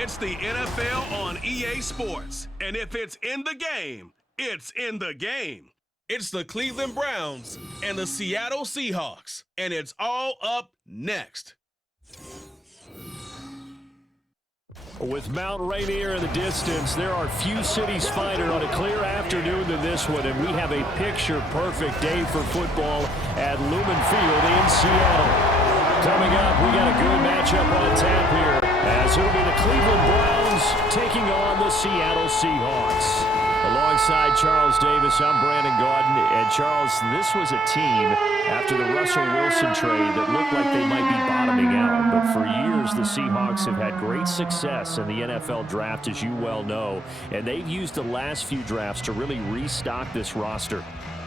It's the NFL on EA Sports. And if it's in the game, it's in the game. It's the Cleveland Browns and the Seattle Seahawks. And it's all up next. With Mount Rainier in the distance, there are few cities finer on a clear afternoon than this one, and we have a picture-perfect day for football at Lumen Field in Seattle. Coming up, we got a good matchup on tap here, as it'll be the Cleveland Browns taking on the Seattle Seahawks. Alongside Charles Davis, I'm Brandon Gaudin. And Charles, this was a team after the Russell Wilson trade that looked like they might be bottoming out. But for years, the Seahawks have had great success in the NFL draft, as you well know. And they've used the last few drafts to really restock this roster.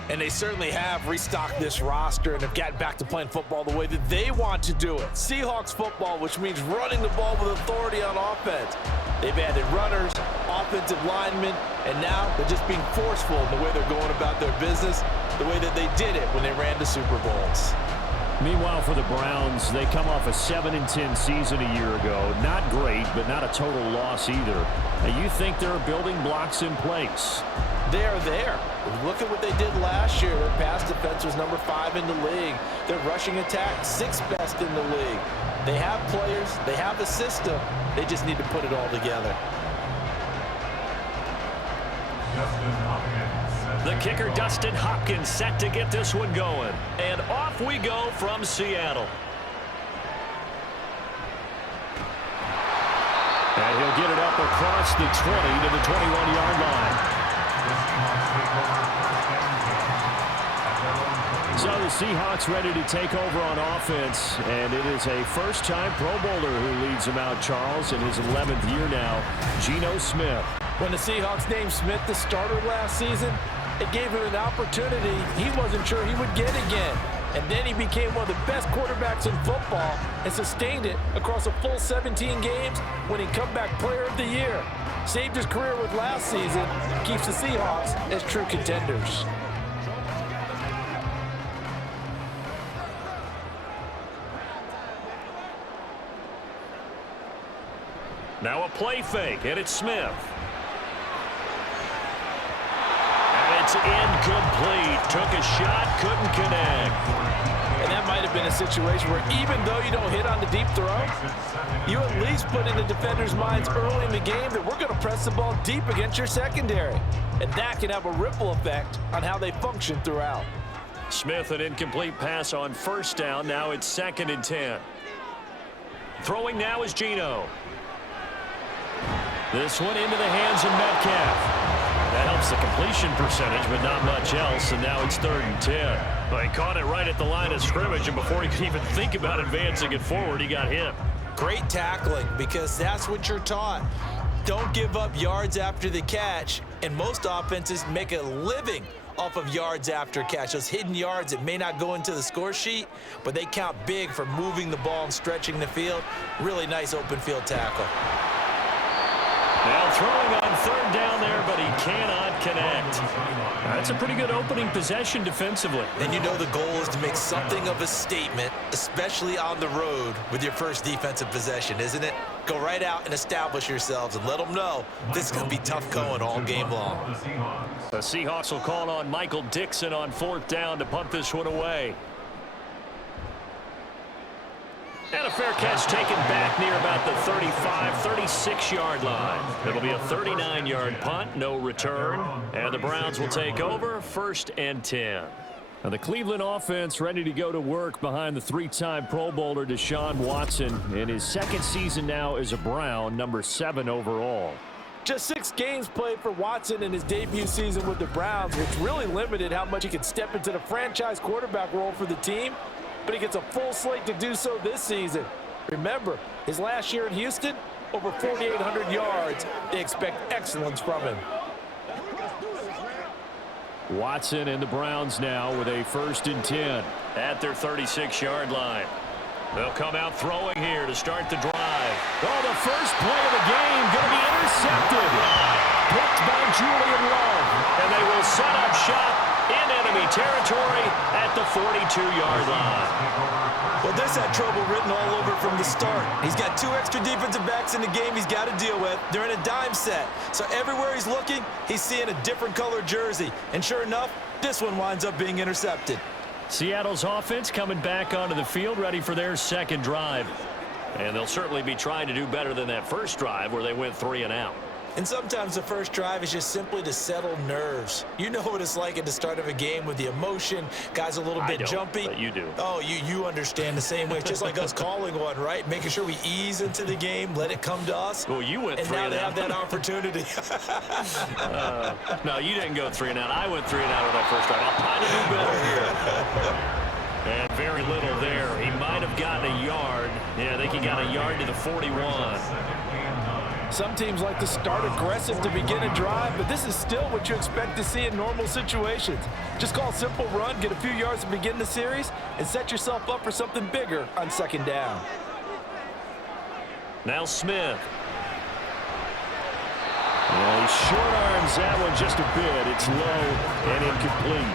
And they certainly have restocked this roster and have gotten back to playing football the way that they want to do it. Seahawks football, which means running the ball with authority on offense. They've added runners, offensive linemen, and now they're just being forceful in the way they're going about their business, the way that they did it when they ran the Super Bowls. Meanwhile, for the Browns, they come off a 7-10 season a year ago. Not great, but not a total loss either. Now, you think there are building blocks in place? They are there. Look at what they did last year. Their pass defense was number 5 in the league. Their rushing attack, 6th best in the league. They have players. They have a system. They just need to put it all together. The kicker, Dustin Hopkins, set to get this one going. And off we go from Seattle. And he'll get it up across the 20 to the 21-yard line. So the Seahawks ready to take over on offense, and it is a first-time Pro Bowler who leads them out, Charles, in his 11th year now, Geno Smith. When the Seahawks named Smith the starter last season, it gave him an opportunity he wasn't sure he would get again. And then he became one of the best quarterbacks in football and sustained it across a full 17 games, winning Comeback Player of the Year. Saved his career with last season, keeps the Seahawks as true contenders. Now a play fake, and it's Smith. And it's incomplete. Took a shot, couldn't connect. And that might have been a situation where even though you don't hit on the deep throw, you at least put in the defenders' minds early in the game that we're going to press the ball deep against your secondary. And that can have a ripple effect on how they function throughout. Smith, an incomplete pass on first down. Now it's 2nd and 10. Throwing now is Geno. This one into the hands of Metcalf. That helps the completion percentage, but not much else, and now it's 3rd and 10. Well, he caught it right at the line of scrimmage, and before he could even think about advancing it forward, he got hit. Great tackling, because that's what you're taught. Don't give up yards after the catch, and most offenses make a living off of yards after catch. Those hidden yards that may not go into the score sheet, but they count big for moving the ball and stretching the field. Really nice open field tackle. Now throwing on 3rd down there, but he cannot connect. That's a pretty good opening possession defensively. And you know the goal is to make something of a statement, especially on the road with your first defensive possession, isn't it? Go right out and establish yourselves and let them know this is going to be tough going all game long. The Seahawks will call on Michael Dixon on 4th down to punt this one away. And a fair catch taken back near about the 35, 36-yard line. It'll be a 39-yard punt, no return. And the Browns will take over, 1st and 10. Now the Cleveland offense ready to go to work behind the 3-time Pro Bowler Deshaun Watson in his 2nd season now as a Brown, number 7 overall. Just 6 games played for Watson in his debut season with the Browns, which really limited how much he could step into the franchise quarterback role for the team. But he gets a full slate to do so this season. Remember, his last year in Houston, over 4,800 yards. They expect excellence from him. Watson and the Browns now with a 1st and 10 at their 36-yard line. They'll come out throwing here to start the drive. Oh, the first play of the game going to be intercepted. Picked by Julian Love. And they will set up shop in enemy territory at the 42-yard line. Well, this had trouble written all over from the start. He's got 2 extra defensive backs in the game he's got to deal with. They're in a dime set. So everywhere he's looking, he's seeing a different color jersey. And sure enough, this one winds up being intercepted. Seattle's offense coming back onto the field, ready for their second drive. And they'll certainly be trying to do better than that first drive where they went 3 and out. And sometimes the first drive is just simply to settle nerves. You know what it's like at the start of a game with the emotion. Guys a little bit jumpy. But you do. Oh, you understand the same way. It's just like us calling one, right? Making sure we ease into the game, let it come to us. Well, you went 3 and out. And now they have that opportunity. No, you didn't go 3 and out. I went 3 and out on that first drive. I'll try to do better here. And very little there. He might have gotten a yard. Yeah, I think he got a yard to the 41. Some teams like to start aggressive to begin a drive, but this is still what you expect to see in normal situations. Just call a simple run, get a few yards to begin the series, and set yourself up for something bigger on second down. Now Smith. Well, he short arms that one just a bit. It's low and incomplete.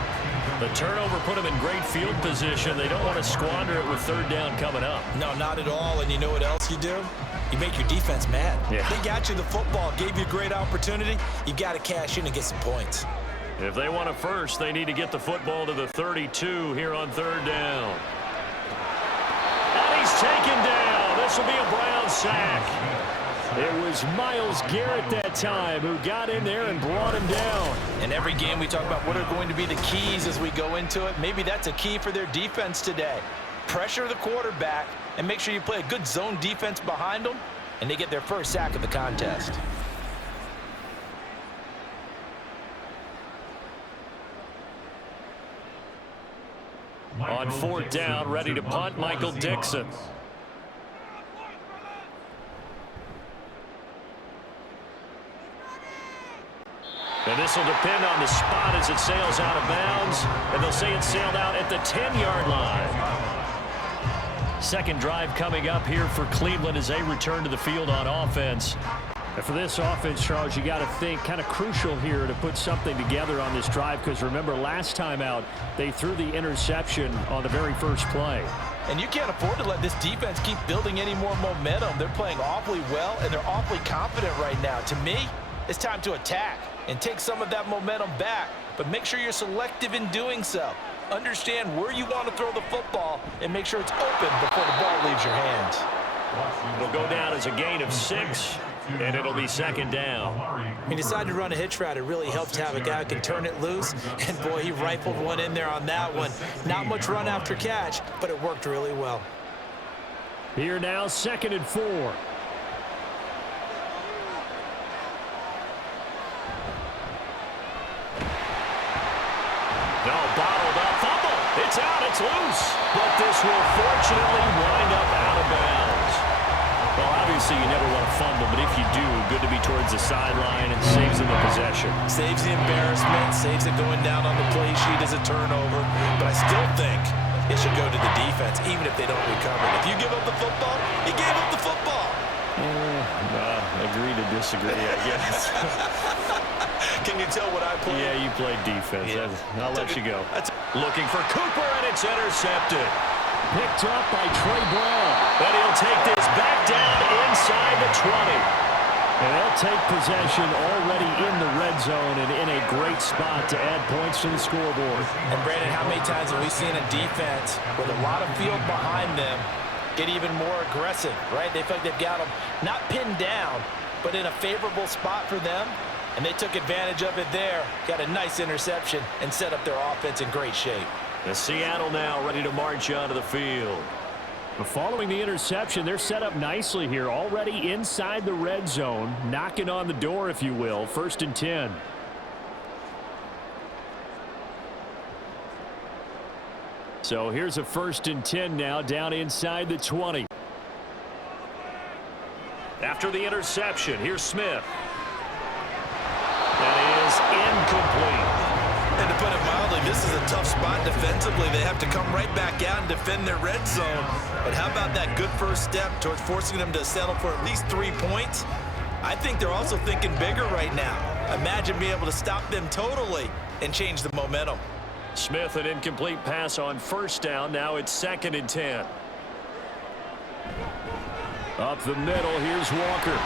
The turnover put him in great field position. They don't want to squander it with third down coming up. No, not at all. And you know what else you do? You make your defense mad. Yeah. They got you the football, gave you a great opportunity. You've got to cash in and get some points. If they want it first, they need to get the football to the 32 here on third down. And he's taken down. This will be a Brown sack. It was Myles Garrett that time who got in there and brought him down. In every game we talk about what are going to be the keys as we go into it. Maybe that's a key for their defense today. Pressure the quarterback and make sure you play a good zone defense behind them, and they get their first sack of the contest. On fourth down, ready to punt, Michael Dixon. And this will depend on the spot as it sails out of bounds. And they'll say it sailed out at the 10-yard line. Second drive coming up here for Cleveland as they return to the field on offense. And for this offense, Charles, you got to think kind of crucial here to put something together on this drive, because remember last time out they threw the interception on the very first play. And you can't afford to let this defense keep building any more momentum. They're playing awfully well, and they're awfully confident right now. To me, it's time to attack and take some of that momentum back, but make sure you're selective in doing so. Understand where you want to throw the football and make sure it's open before the ball leaves your hands. It'll go down as a gain of 6, and it'll be second down. He decided to run a hitch route. It really helps to have a guy who can turn it loose, and boy, he rifled one in there on that one. Not much run after catch, but it worked really well. Here now, 2nd and 4. No, bottled up, fumble. It's out, it's loose. But this will fortunately wind up out of bounds. Well, obviously you never want to fumble, but if you do, good to be towards the sideline and saves them the possession. Saves the embarrassment, saves it going down on the play sheet as a turnover. But I still think it should go to the defense, even if they don't recover. If you give up the football, you gave up the football. Agree to disagree, I guess. Can you tell what I played? Yeah, you played defense. Yeah. I'll let you go. Looking for Cooper, and it's intercepted. Picked up by Trey Brown. But he'll take this back down inside the 20. And they'll take possession already in the red zone and in a great spot to add points to the scoreboard. And Brandon, how many times have we seen a defense with a lot of field behind them get even more aggressive, right? They feel like they've got them not pinned down, but in a favorable spot for them, and they took advantage of it there. Got a nice interception and set up their offense in great shape. And Seattle now ready to march onto the field. But following the interception, they're set up nicely here, already inside the red zone, knocking on the door, if you will. 1st and 10. So here's a 1st and 10 now, down inside the 20. After the interception, here's Smith. That is incomplete. And to put it mildly, this is a tough spot defensively. They have to come right back out and defend their red zone. But how about that good first step towards forcing them to settle for at least 3 points? I think they're also thinking bigger right now. Imagine being able to stop them totally and change the momentum. Smith, an incomplete pass on first down. Now it's 2nd and 10. Up the middle, here's Walker.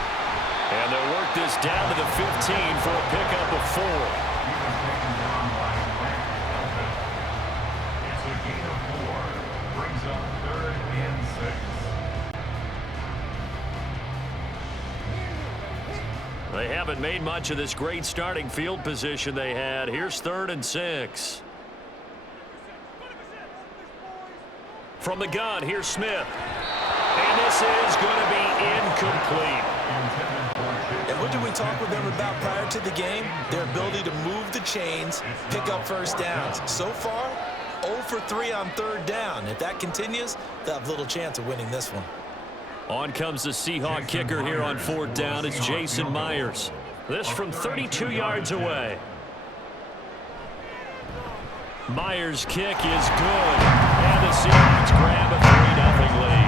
And they'll work this down to the 15 for a pickup of 4. It's a gain of 4. Brings up 3rd and 6. They haven't made much of this great starting field position they had. Here's 3rd and 6. From the gun, here's Smith. And this is going to be incomplete. And what did we talk with them about prior to the game? Their ability to move the chains, pick up first downs. So far, 0 for 3 on 3rd down. If that continues, they'll have little chance of winning this one. On comes the Seahawk kicker here on 4th down. It's Jason Myers. This from 32 yards away. Myers' kick is good. And the Seahawks grab a 3-0 lead.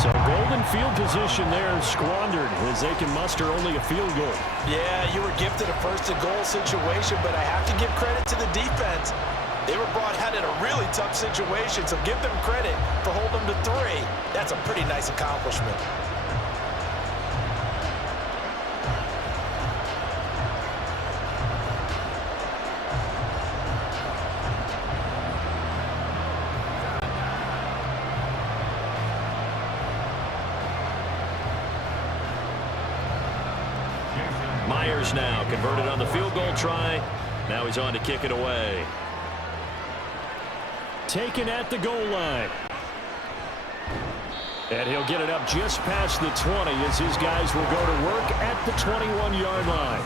So golden field position there squandered as they can muster only a field goal. Yeah, you were gifted a first-and-goal situation, but I have to give credit to the defense. They were brought out in a really tough situation, so give them credit for holding them to 3. That's a pretty nice accomplishment. Myers now converted on the field goal try. Now he's on to kick it away. Taken at the goal line. And he'll get it up just past the 20 as his guys will go to work at the 21-yard line.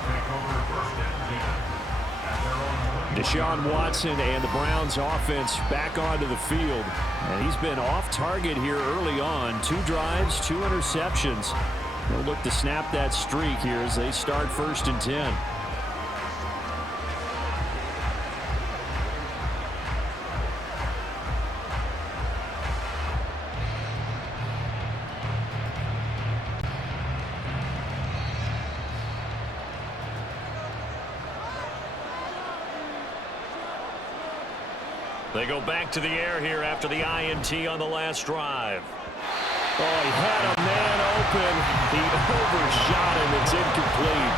Deshaun Watson and the Browns offense back onto the field. And he's been off target here early on. 2 drives, 2 interceptions. They'll look to snap that streak here as they start 1st and 10. They go back to the air here after the INT on the last drive. Oh, he had a man open. He overshot him. It's incomplete.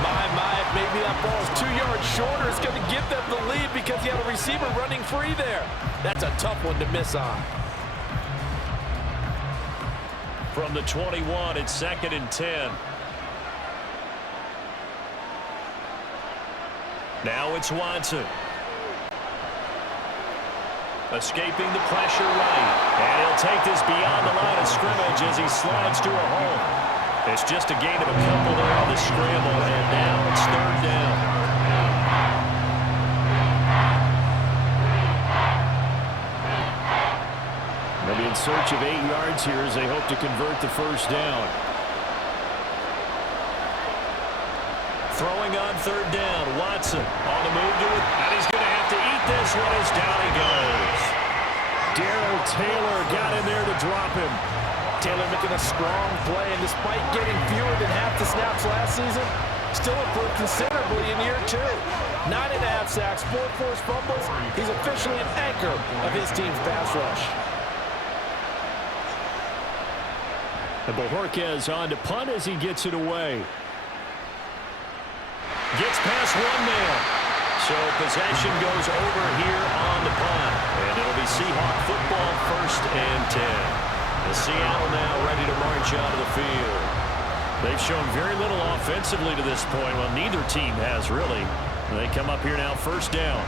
My, maybe that ball's 2 yards shorter. It's going to give them the lead because he had a receiver running free there. That's a tough one to miss on. From the 21, it's 2nd and 10. Now it's Watson. Escaping the pressure right. And he'll take this beyond the line of scrimmage as he slides to a home. It's just a gain of a couple there on the scramble, and now it's 3rd down. They'll be in search of 8 yards here as they hope to convert the 1st down. Throwing on 3rd down, Watson on the move to it, and he's going to have to eat this one as down he goes. Darrell Taylor got in there to drop him. Taylor making a strong play, and despite getting fewer than half the snaps last season, still improved considerably in year 2. 9.5 sacks, 4 forced fumbles. He's officially an anchor of his team's pass rush. And Bojorquez on to punt as he gets it away. Gets past 1 man. So possession goes over here on the punt. And it'll be Seahawk football 1st and 10. The Seattle now ready to march onto the field. They've shown very little offensively to this point. Well, neither team has really. They come up here now 1st down.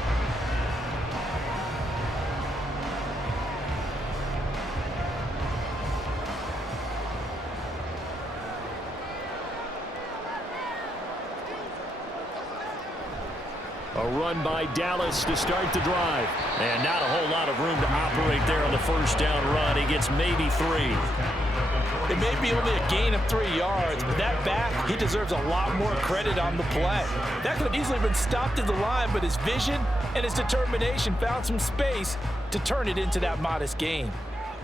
A run by Dallas to start the drive. And not a whole lot of room to operate there on the 1st down run. He gets maybe 3. It may be only a gain of 3 yards, but that back, he deserves a lot more credit on the play. That could have easily been stopped at the line, but his vision and his determination found some space to turn it into that modest gain.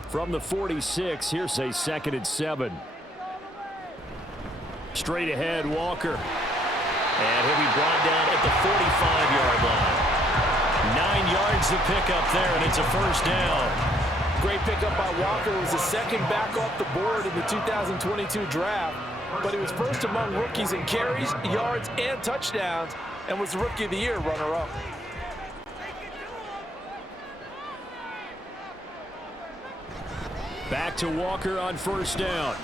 From the 46, here's a 2nd and 7. Straight ahead, Walker. And he'll be brought down at the 45-yard line. 9 yards to pick up there, and it's a first down. Great pickup by Walker. It was the second back off the board in the 2022 draft, but he was first among rookies in carries, yards, and touchdowns, and was the Rookie of the Year runner-up. Back to Walker on first down.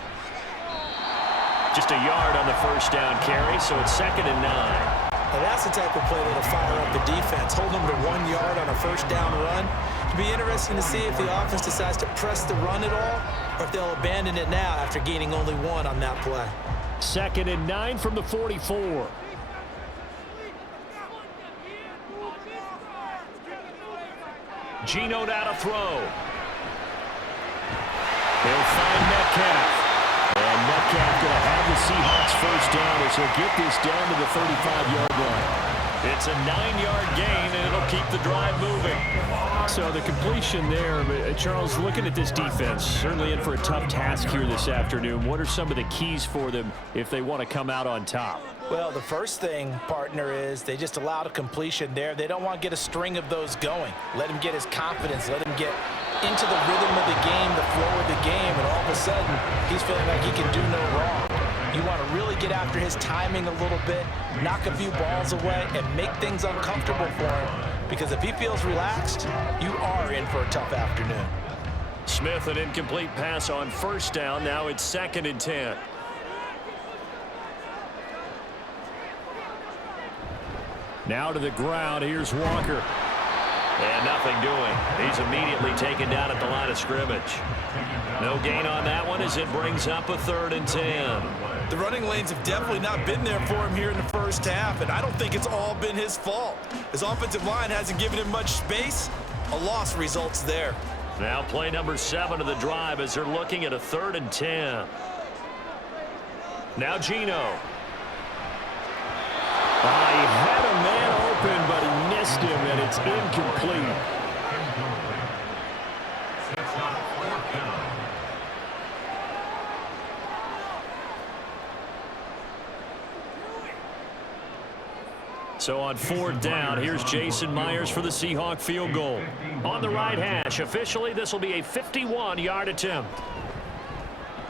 Just a yard on the first down carry, so it's 2nd and 9. And that's the type of play that'll fire up the defense. Hold them to 1 yard on a first down run. It'll be interesting to see if the offense decides to press the run at all, or if they'll abandon it now after gaining only 1 on that play. 2nd and 9 from the 44. Geno now to throw. He'll find Metcalf. And Metcalf going to have the Seahawks first down as he'll get this down to the 35-yard line. It's a 9-yard gain, and it'll keep the drive moving. So the completion there, Charles, looking at this defense, certainly in for a tough task here this afternoon. What are some of the keys for them if they want to come out on top? Well, the first thing, partner, is they just allowed a completion there. They don't want to get a string of those going. Let him get his confidence. Let him get into the rhythm of the game, the flow of the game, and all of a sudden, he's feeling like he can do no wrong. You want to really get after his timing a little bit, knock a few balls away, and make things uncomfortable for him. Because if he feels relaxed, you are in for a tough afternoon. Smith, an incomplete pass on first down. Now it's 2nd and 10. Now to the ground. Here's Walker. And nothing doing. He's immediately taken down at the line of scrimmage. No gain on that one as it brings up a 3rd and 10. The running lanes have definitely not been there for him here in the first half, and I don't think it's all been his fault. His offensive line hasn't given him much space. A loss results there. Now play number 7 of the drive as they're looking at a 3rd and 10. Now Geno. He had a man open, but he missed him, and it's incomplete. So on 4th down, here's Jason Myers for the Seahawk field goal. On the right hash, officially this will be a 51-yard attempt.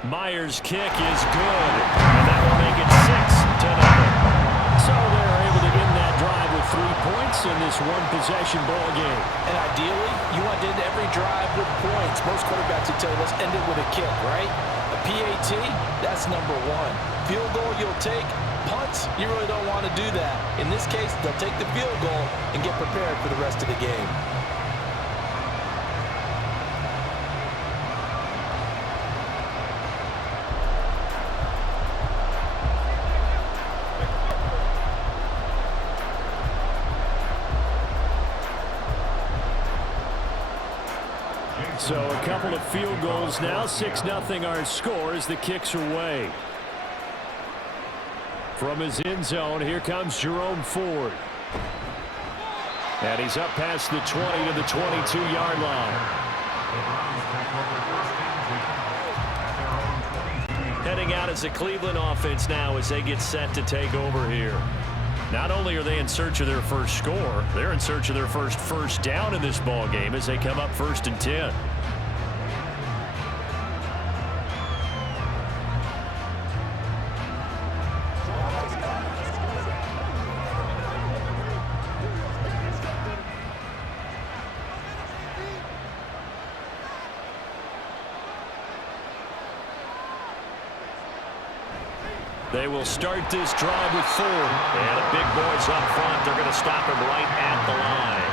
Myers' kick is good, and that will make it 6-0. So they're able to end that drive with 3 points in this one-possession ball game. And ideally, you want to end every drive with points. Most quarterbacks would tell you, let's end it with a kick, right? A PAT, that's number 1. Field goal you'll take. Punts, you really don't want to do that. In this case, they'll take the field goal and get prepared for the rest of the game. So a couple of field goals now. 6-0 our score as the kicks are away. From his end zone, here comes Jerome Ford. And he's up past the 20 to the 22-yard line. Heading out as a Cleveland offense now as they get set to take over here. Not only are they in search of their first score, they're in search of their first down in this ball game as they come up 1st and 10. They will start this drive with 4. And the big boys up front, they're going to stop him right at the line.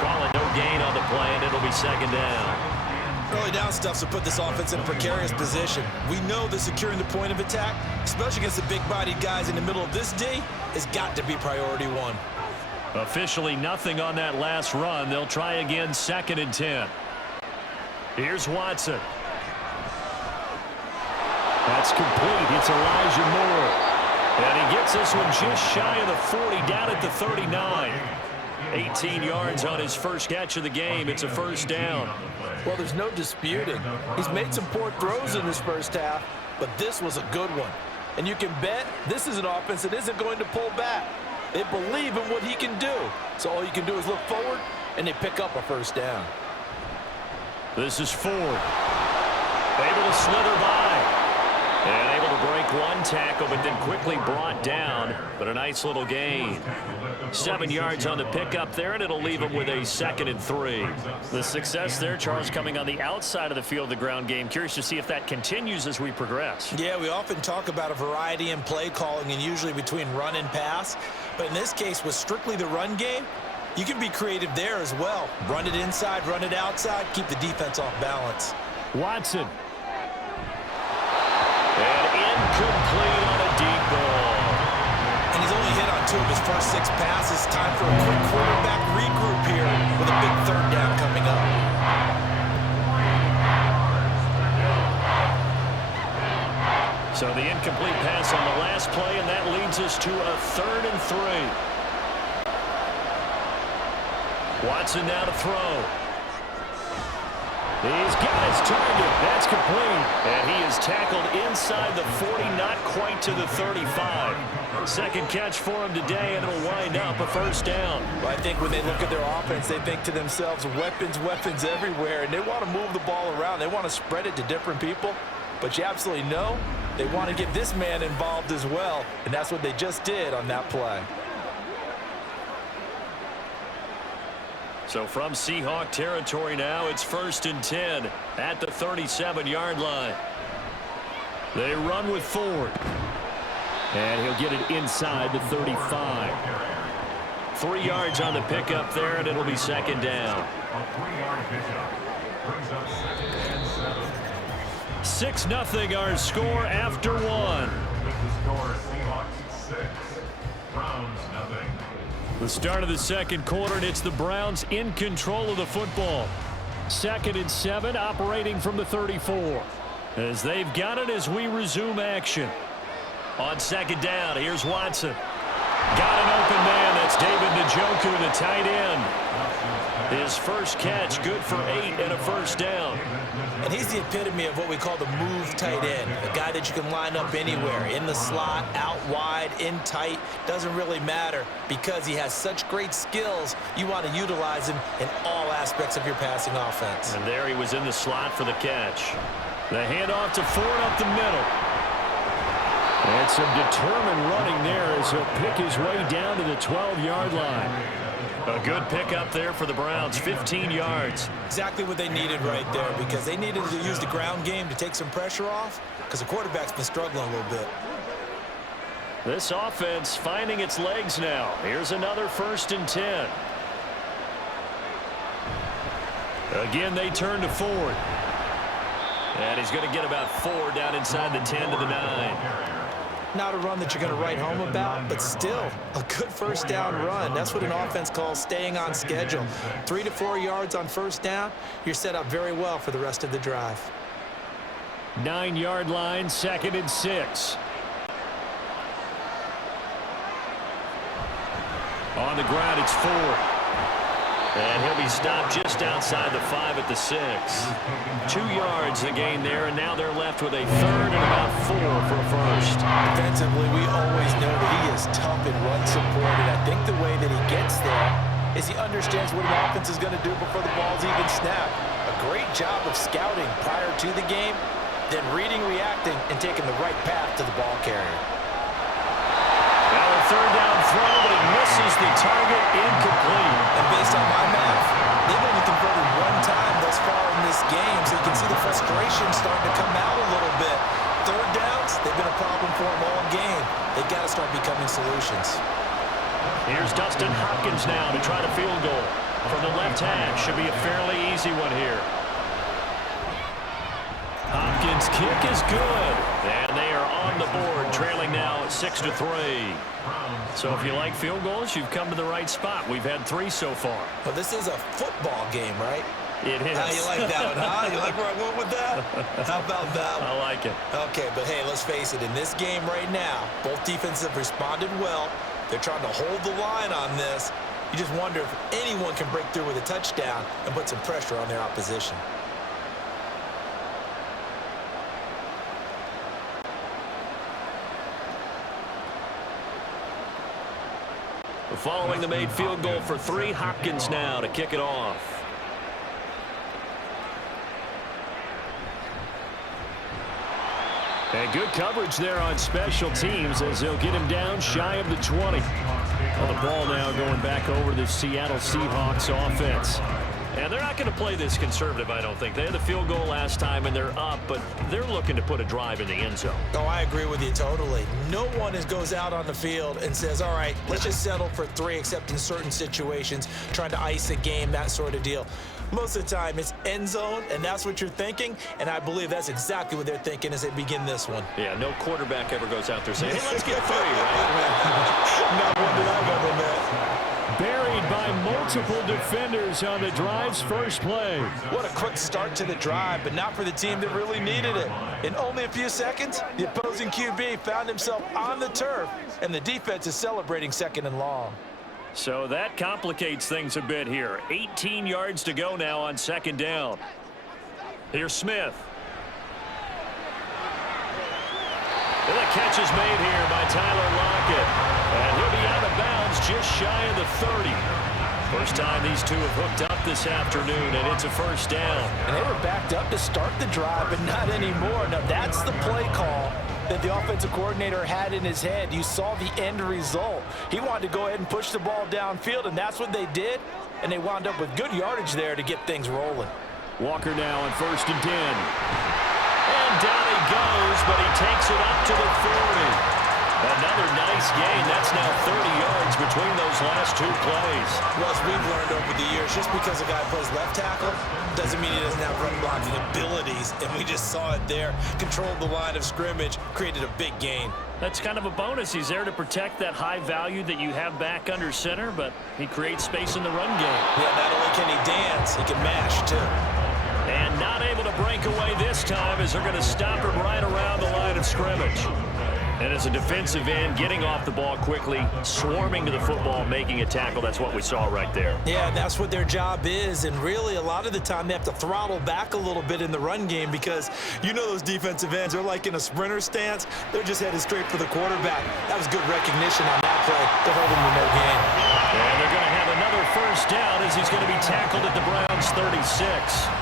Call it no gain on the play, and it'll be 2nd down. Early down stuff to put this offense in a precarious position. We know that securing the point of attack, especially against the big-bodied guys in the middle of this D, has got to be priority 1. Officially nothing on that last run. They'll try again 2nd and 10. Here's Watson. That's complete. It's Elijah Moore. And he gets this one just shy of the 40, down at the 39. 18 yards on his first catch of the game. It's a first down. Well, there's no disputing. He's made some poor throws in this first half, but this was a good one. And you can bet this is an offense that isn't going to pull back. They believe in what he can do. So all you can do is look forward, and they pick up a first down. This is Ford. Able to slither by. And able to break one tackle, but then quickly brought down. But a nice little gain. 7 yards on the pickup there, and it'll leave him with a 2nd and 3. The success there, Charles, coming on the outside of the field, the ground game. Curious to see if that continues as we progress. Yeah, we often talk about a variety in play calling and usually between run and pass. But in this case, with strictly the run game, you can be creative there as well. Run it inside, run it outside, keep the defense off balance. Watson. And incomplete on a deep ball. And he's only hit on 2 of his first 6 passes. Time for a quick quarterback regroup here with a big 3rd down coming up. So the incomplete pass on the last play, and that leads us to a 3rd and 3. Watson now to throw. He's got his target. That's complete. And he is tackled inside the 40, not quite to the 35. 2nd catch for him today, and it'll wind up a first down. Well, I think when they look at their offense, they think to themselves, weapons, weapons everywhere, and they want to move the ball around. They want to spread it to different people, but you absolutely know they want to get this man involved as well, and that's what they just did on that play. So from Seahawk territory now, it's 1st and 10 at the 37-yard line. They run with Ford. And he'll get it inside the 35. 3 yards on the pickup there, and it'll be 2nd down. A 3-yard pickup brings up 2nd and 7. 6-0 our score after 1. With the score, Seahawks 6, Browns 0. The start of the 2nd quarter, and it's the Browns in control of the football. 2nd and 7, operating from the 34. As they've got it as we resume action. On 2nd down, here's Watson. Got an open man. That's David Njoku, the tight end. His first catch, good for 8 and a first down. And he's the epitome of what we call the move tight end, a guy that you can line up anywhere, in the slot, out wide, in tight, doesn't really matter because he has such great skills. You want to utilize him in all aspects of your passing offense. And there he was in the slot for the catch. The handoff to Ford up the middle. And some determined running there as he'll pick his way down to the 12-yard line. A good pickup there for the Browns, 15 yards. Exactly what they needed right there because they needed to use the ground game to take some pressure off because the quarterback's been struggling a little bit. This offense finding its legs now. Here's another 1st and 10. Again, they turn to Ford. And he's going to get about 4 down inside the 10 to the 9. Not a run that you're going to write home about, but still a good first down run. That's what an offense calls staying on schedule. 3 to 4 yards on first down, you're set up very well for the rest of the drive. 9-yard line, 2nd and 6. On the ground, it's Ford. And he'll be stopped just outside the 5 at the 6. 2 yards the gain there, and now they're left with a 3rd and about 4 for a first. Defensively, we always know that he is tough in run support, and I think the way that he gets there is he understands what an offense is going to do before the ball's even snapped. A great job of scouting prior to the game, then reading, reacting, and taking the right path to the ball carrier. Now a 3rd down throw, but it misses the target, incomplete. And based on my math, they've only converted 1 time thus far in this game, so you can see the frustration starting to come out a little bit. 3rd downs, they've been a problem for them all game. They've got to start becoming solutions. Here's Dustin Hopkins now to try the field goal. From the left hash, should be a fairly easy one here. Hopkins' kick is good. And they are on the board, trailing now 6 to 3. So if you like field goals, you've come to the right spot. We've had 3 so far. Well, this is a football game, right? It is. How you like that one, huh? You like where I went with that? How about that one? I like it. Okay, but hey, let's face it. In this game right now, both defenses have responded well. They're trying to hold the line on this. You just wonder if anyone can break through with a touchdown and put some pressure on their opposition. Following the made field goal for 3, Hopkins now to kick it off. And good coverage there on special teams as they'll get him down shy of the 20. Well, the ball now going back over to the Seattle Seahawks offense. And they're not going to play this conservative, I don't think. They had the field goal last time, and they're up, but they're looking to put a drive in the end zone. Oh, I agree with you totally. No one goes out on the field and says, all right, let's just settle for 3, except in certain situations, trying to ice a game, that sort of deal. Most of the time, it's end zone, and that's what you're thinking, and I believe that's exactly what they're thinking as they begin this one. Yeah, no quarterback ever goes out there saying, hey, let's get 3, right? Not one that I've ever met. Buried by multiple defenders on the drive's first play. What a quick start to the drive, but not for the team that really needed it. In only a few seconds, the opposing QB found himself on the turf, and the defense is celebrating 2nd and long. So that complicates things a bit here. 18 yards to go now on 2nd down. Here's Smith. And the catch is made here by Tyler Lockett. And he'll be out of bounds just shy of the 30. First time these two have hooked up this afternoon, and it's a first down. And they were backed up to start the drive, but not anymore. Now, that's the play call that the offensive coordinator had in his head. You saw the end result. He wanted to go ahead and push the ball downfield, and that's what they did. And they wound up with good yardage there to get things rolling. Walker now on 1st and 10. And down he goes, but he takes it up to the 40. Another nice gain. That's now 30 yards between those last 2 plays. Well, as we've learned over the years, just because a guy plays left tackle doesn't mean he doesn't have run blocking abilities. And we just saw it there. Controlled the line of scrimmage, created a big gain. That's kind of a bonus. He's there to protect that high value that you have back under center, but he creates space in the run game. Yeah, not only can he dance, he can mash, too. And not able to break away this time as they're going to stop him right around the line of scrimmage. And as a defensive end, getting off the ball quickly, swarming to the football, making a tackle, that's what we saw right there. Yeah, that's what their job is, and really a lot of the time they have to throttle back a little bit in the run game because you know those defensive ends are like in a sprinter stance. They're just headed straight for the quarterback. That was good recognition on that play to hold him to no gain. And they're going to have another first down as he's going to be tackled at the Browns' 36.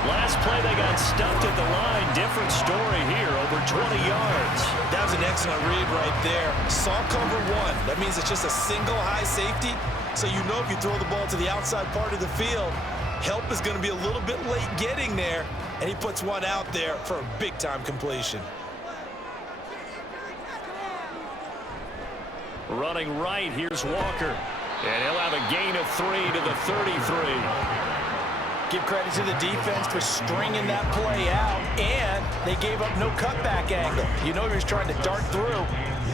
Last play they got stuffed at the line. Different story here, over 20 yards. That was an excellent read right there. Saw cover 1. That means it's just a single high safety. So you know if you throw the ball to the outside part of the field, help is going to be a little bit late getting there. And he puts one out there for a big-time completion. Running right, here's Walker. And he'll have a gain of 3 to the 33. Give credit to the defense for stringing that play out, and they gave up no cutback angle. You know he was trying to dart through.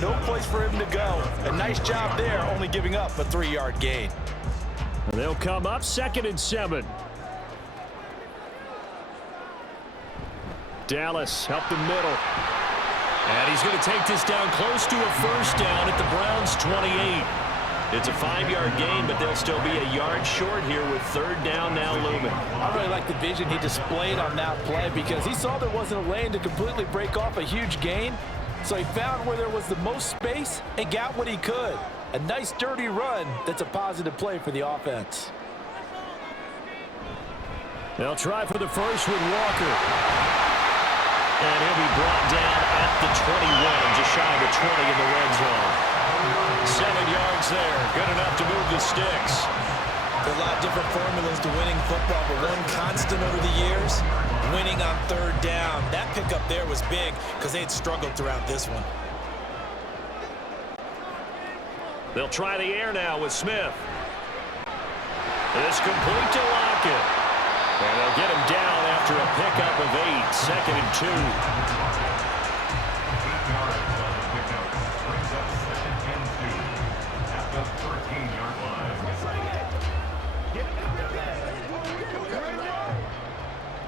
No place for him to go. A nice job there, only giving up a 3-yard gain. They'll come up 2nd and 7. Dallas up the middle. And he's going to take this down close to a first down at the Browns' 28. It's a 5-yard gain, but they'll still be a yard short here with 3rd down now looming. I really like the vision he displayed on that play because he saw there wasn't a lane to completely break off a huge gain. So he found where there was the most space and got what he could. A nice dirty run that's a positive play for the offense. They'll try for the first with Walker. And he'll be brought down at the 21, just shy of the 20 in the red zone. 7 yards there, good enough to move the sticks. There are a lot of different formulas to winning football, but one constant over the years, winning on 3rd down. That pickup there was big because they had struggled throughout this one. They'll try the air now with Smith. It's complete to Lockett. And they'll get him down after a pickup of 8, 2nd and 2.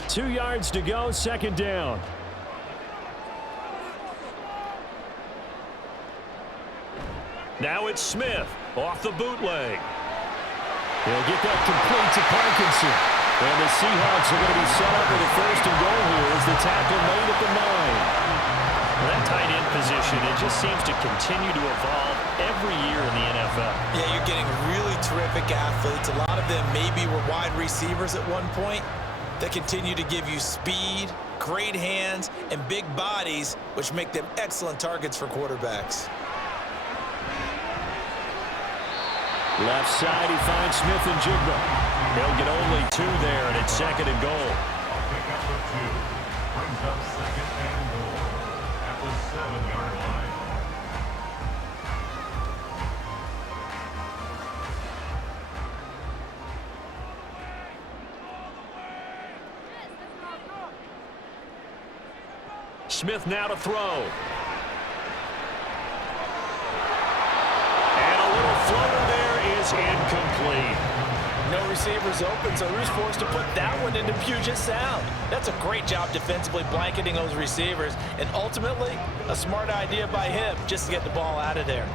Two yards to go, 2nd down. Now it's Smith off the bootleg. They'll get that complete to Parkinson. And the Seahawks are going to be set up with a 1st and goal here as the tackle made at the 9. Well, that tight end position, it just seems to continue to evolve every year in the NFL. Yeah, you're getting really terrific athletes. A lot of them maybe were wide receivers at one point that continue to give you speed, great hands, and big bodies, which make them excellent targets for quarterbacks. Left side, he finds Smith and Jigba. They'll get only 2 there, and it's 2nd and goal. Pick up the 2. Brings up 2nd and goal at the 7-yard line. Smith now to throw. And a little floater there is incomplete. No receivers open, so who's forced to put that one into Puget Sound? That's a great job defensively blanketing those receivers, and ultimately, a smart idea by him just to get the ball out of there.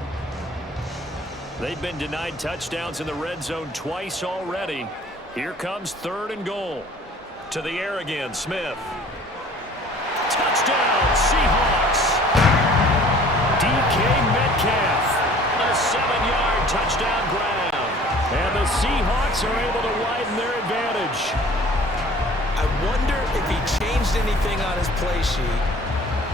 They've been denied touchdowns in the red zone twice already. Here comes 3rd and goal. To the air again, Smith. Touchdown, Seahawks. DK Metcalf. A 7-yard touchdown ground. And the Seahawks are able to widen their advantage. I wonder if he changed anything on his play sheet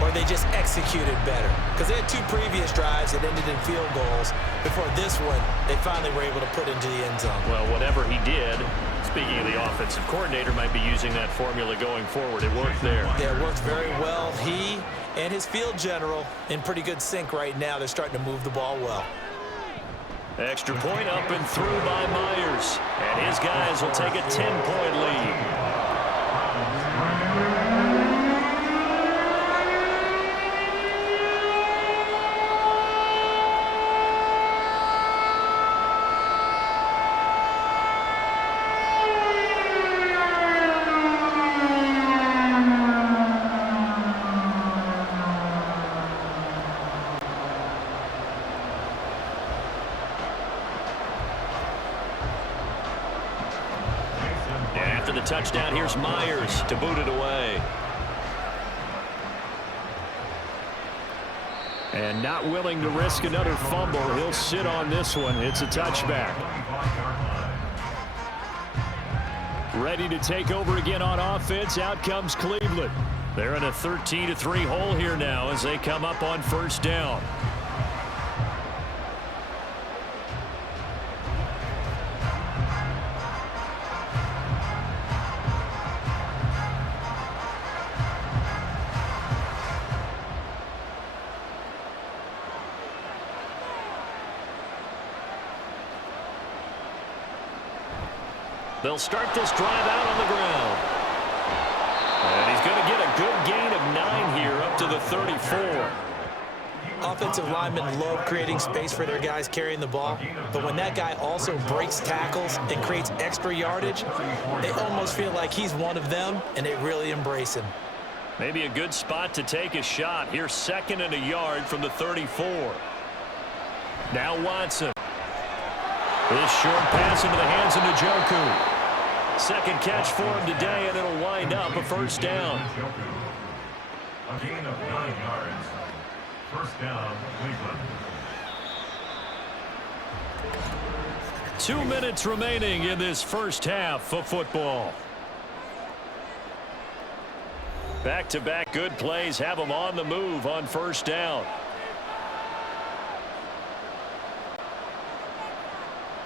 or they just executed better. Because they had 2 previous drives that ended in field goals. Before this one, they finally were able to put into the end zone. Well, whatever he did, speaking of the offensive coordinator, might be using that formula going forward. It worked there. Yeah, it worked very well. He and his field general in pretty good sync right now. They're starting to move the ball well. Extra point up and through by Myers. And his guys will take a 10-point lead. After the touchdown, here's Myers to boot it away. And not willing to risk another fumble. He'll sit on this one. It's a touchback. Ready to take over again on offense. Out comes Cleveland. They're in a 13-3 hole here now as they come up on 1st down. They'll start this drive out on the ground. And he's going to get a good gain of 9 here up to the 34. Offensive linemen love creating space for their guys carrying the ball, but when that guy also breaks tackles and creates extra yardage, they almost feel like he's one of them, and they really embrace him. Maybe a good spot to take a shot. Here's 2nd and a yard from the 34. Now Watson. This short pass into the hands of Njoku. 2nd catch for him today, and it'll wind up a 1st down. A gain of 9 yards. 1st down, Cleveland. 2 minutes remaining in this 1st half of football. Back-to-back good plays have them on the move on 1st down.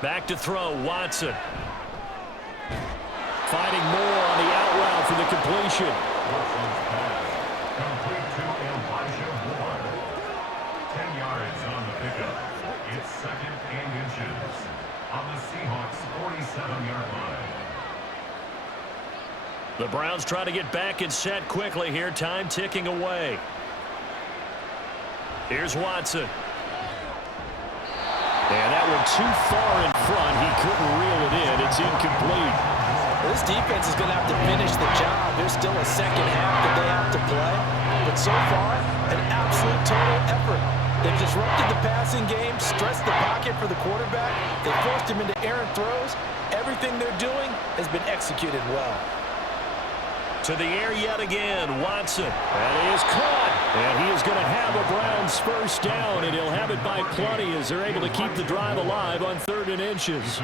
Back to throw, Watson. Finding more on the out route for the completion. Complete to Elijah Moore. 10 yards on the pickup. It's 2nd and inches on the Seahawks' 47-yard line. The Browns try to get back and set quickly here. Time ticking away. Here's Watson. And that one too far in front. He couldn't reel it in. It's incomplete. This defense is going to have to finish the job. There's still a 2nd half that they have to play. But so far, an absolute total effort. They've disrupted the passing game, stressed the pocket for the quarterback. They forced him into errant throws. Everything they're doing has been executed well. To the air yet again, Watson. And he is caught. And he is going to have a Browns first down, and he'll have it by plenty as they're able to keep the drive alive on 3rd and inches.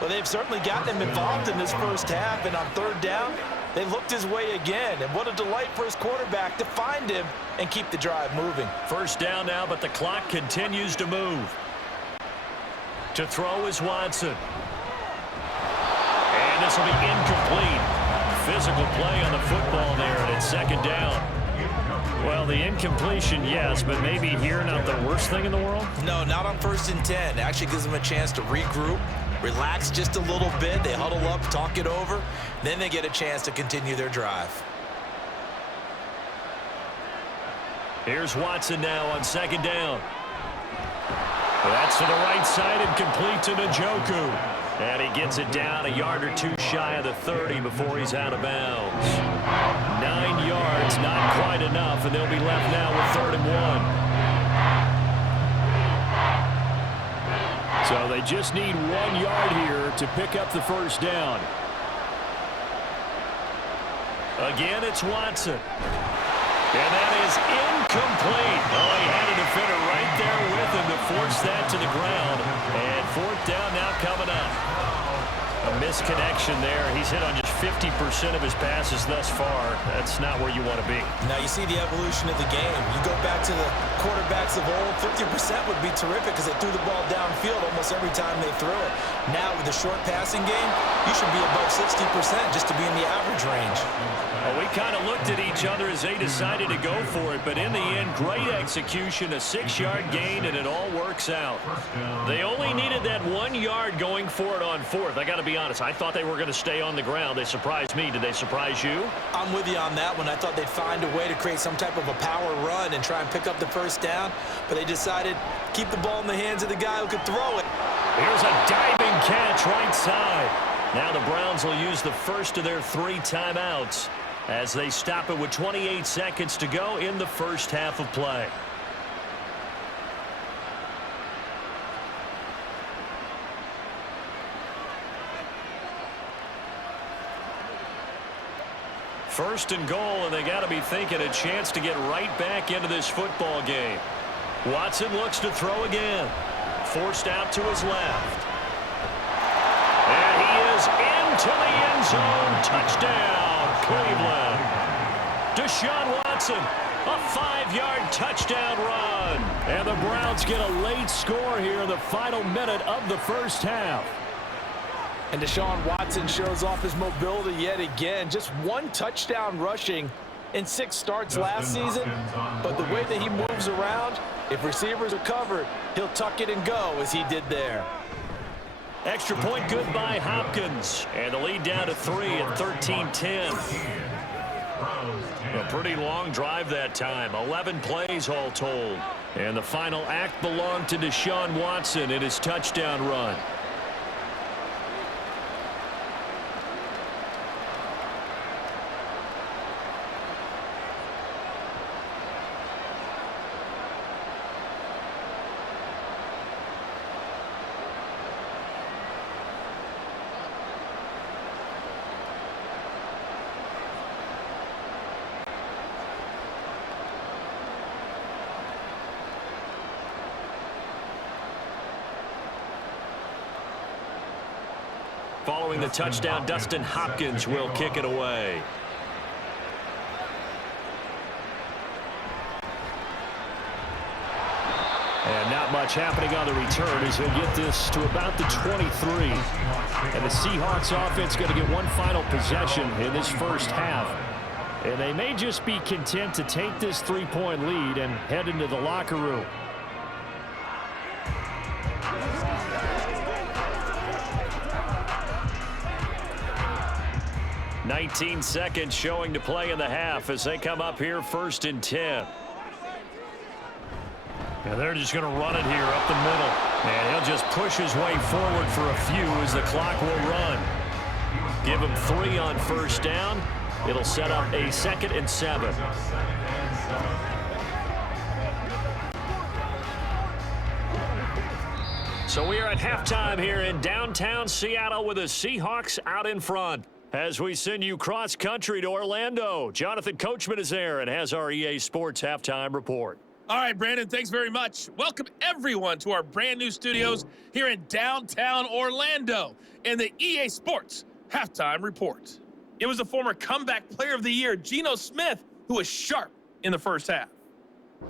Well, they've certainly gotten him involved in this first half, and on 3rd down, they looked his way again. And what a delight for his quarterback to find him and keep the drive moving. First down now, but the clock continues to move. To throw is Watson. And this will be incomplete. Physical play on the football there, and it's 2nd down. Well, the incompletion, yes, but maybe here not the worst thing in the world? No, not on 1st and 10. It actually gives them a chance to regroup, relax just a little bit. They huddle up, talk it over. Then they get a chance to continue their drive. Here's Watson now on 2nd down. That's to the right side and complete to Njoku. And he gets it down a yard or two shy of the 30 before he's out of bounds. 9 yards, not quite enough, and they'll be left now with 3rd and 1. So they just need 1 yard here to pick up the first down. Again, it's Watson. And that is incomplete. Oh, he had a defender right there with him to force that to the ground. And 4th down now coming up. A misconnection there. He's hit on just 50% of his passes thus far. That's not where you want to be. Now you see the evolution of the game. You go back to the quarterbacks of old, 50% would be terrific because they threw the ball downfield almost every time they threw it. Now with the short passing game, you should be above 60% just to be in the average range. Well, we kind of looked at each other as they decided to go for it, but in the end, great execution, a 6-yard gain, and it all works out. They only needed that 1 yard going for it on 4th. I got to be honest, I thought they were going to stay on the ground. They surprised me. Did they surprise you? I'm with you on that one. I thought they'd find a way to create some type of a power run and try and pick up the first down, but they decided keep the ball in the hands of the guy who could throw it. Here's a diving catch right side. Now the Browns will use the first of their 3 timeouts as they stop it with 28 seconds to go in the first half of play. First and goal, and they got to be thinking a chance to get right back into this football game. Watson looks to throw again. Forced out to his left. And he is into the end zone. Touchdown, Cleveland. Deshaun Watson, a 5-yard touchdown run. And the Browns get a late score here in the final minute of the first half. And Deshaun Watson shows off his mobility yet again. Just 1 touchdown rushing in 6 starts last season. But the way that he moves around, if receivers are covered, he'll tuck it and go as he did there. Extra point good by Hopkins. And the lead down to 3 at 13-10. A pretty long drive that time. 11 plays all told. And the final act belonged to Deshaun Watson in his touchdown run. Following the touchdown, Dustin Hopkins will kick it away. And not much happening on the return as he'll get this to about the 23. And the Seahawks offense going to get one final possession in this first half. And they may just be content to take this 3-point lead and head into the locker room. 19 seconds showing to play in the half as they come up here 1st and 10. And they're just going to run it here up the middle. And he'll just push his way forward for a few as the clock will run. Give him 3 on 1st down. It'll set up a 2nd and 7. So we are at halftime here in downtown Seattle with the Seahawks out in front. As we send you cross-country to Orlando, Jonathan Coachman is there and has our EA Sports Halftime Report. All right, Brandon, thanks very much. Welcome, everyone, to our brand-new studios here in downtown Orlando and the EA Sports Halftime Report. It was the former comeback player of the year, Geno Smith, who was sharp in the first half.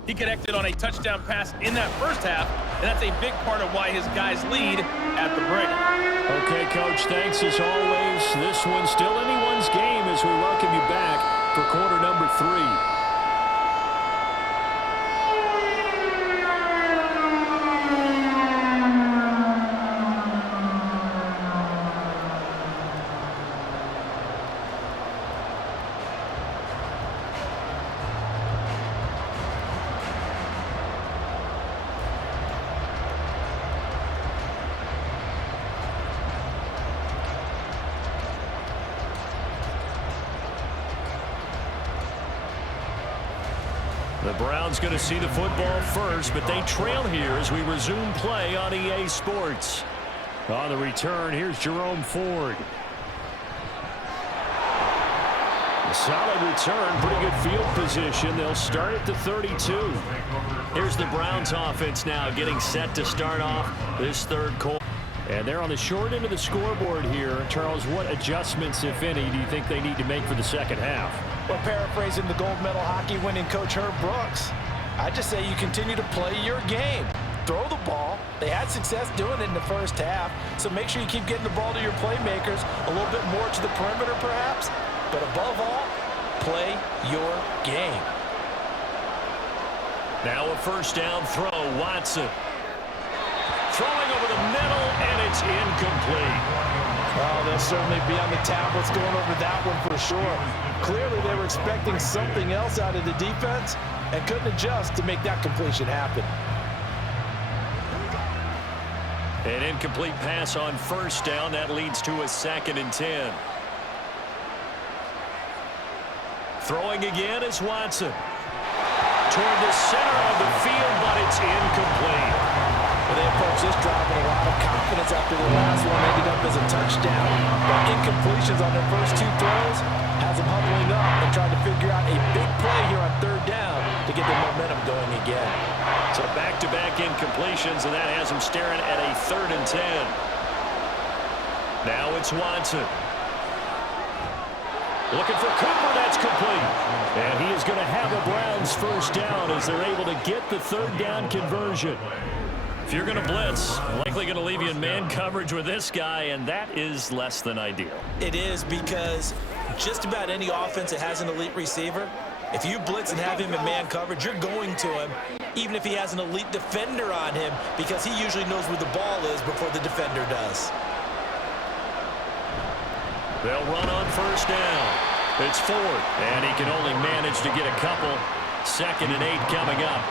He connected on a touchdown pass in that first half, and that's a big part of why his guys lead at the break. Okay, Coach, thanks as always. This one's still anyone's game as we welcome you back for quarter number 3. The Browns going to see the football first, but they trail here as we resume play on EA Sports. On the return, here's Jerome Ford. A solid return, pretty good field position. They'll start at the 32. Here's the Browns offense now getting set to start off this third quarter. And they're on the short end of the scoreboard here. Charles, what adjustments, if any, do you think they need to make for the second half? Well, paraphrasing the gold medal hockey winning coach Herb Brooks, I just say you continue to play your game. Throw the ball. They had success doing it in the first half, so make sure you keep getting the ball to your playmakers, a little bit more to the perimeter perhaps, but above all, play your game. Now a first down throw, Watson. Throwing over the middle, and it's incomplete. Oh, they'll certainly be on the tablets going over that one for sure. Clearly, they were expecting something else out of the defense and couldn't adjust to make that completion happen. An incomplete pass on first down. That leads to a 2nd and 10. Throwing again is Watson. Toward the center of the field, but it's incomplete. Well, they approached this drive with a lot of confidence after their last one ended up as a touchdown. But incompletions on their first 2 throws has them huddling up and trying to figure out a big play here on 3rd down to get their momentum going again. So back-to-back incompletions, and that has them staring at a 3rd and 10. Now it's Watson. Looking for Cooper, that's complete. And he is going to have a Browns first down as they're able to get the 3rd down conversion. If you're going to blitz, likely going to leave you in man coverage with this guy, and that is less than ideal. It is, because just about any offense that has an elite receiver, if you blitz and have him in man coverage, you're going to him, even if he has an elite defender on him, because he usually knows where the ball is before the defender does. They'll run on first down. It's Ford, and he can only manage to get a couple. 2nd and 8 coming up.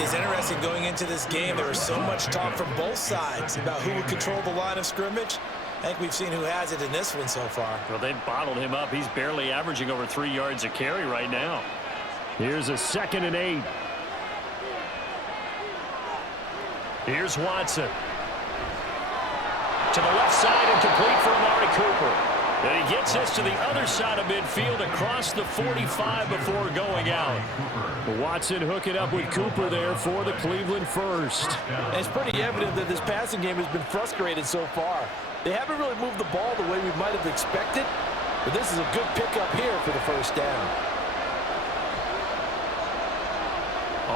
It's interesting going into this game. There was so much talk from both sides about who would control the line of scrimmage. I think we've seen who has it in this one so far. Well, they bottled him up. He's barely averaging over 3 yards a carry right now. Here's a 2nd and 8. Here's Watson. To the left side and complete for Amari Cooper. And he gets this to the other side of midfield across the 45 before going out. Watson hooking up with Cooper there for the Cleveland first. And it's pretty evident that this passing game has been frustrated so far. They haven't really moved the ball the way we might have expected, but this is a good pickup here for the first down.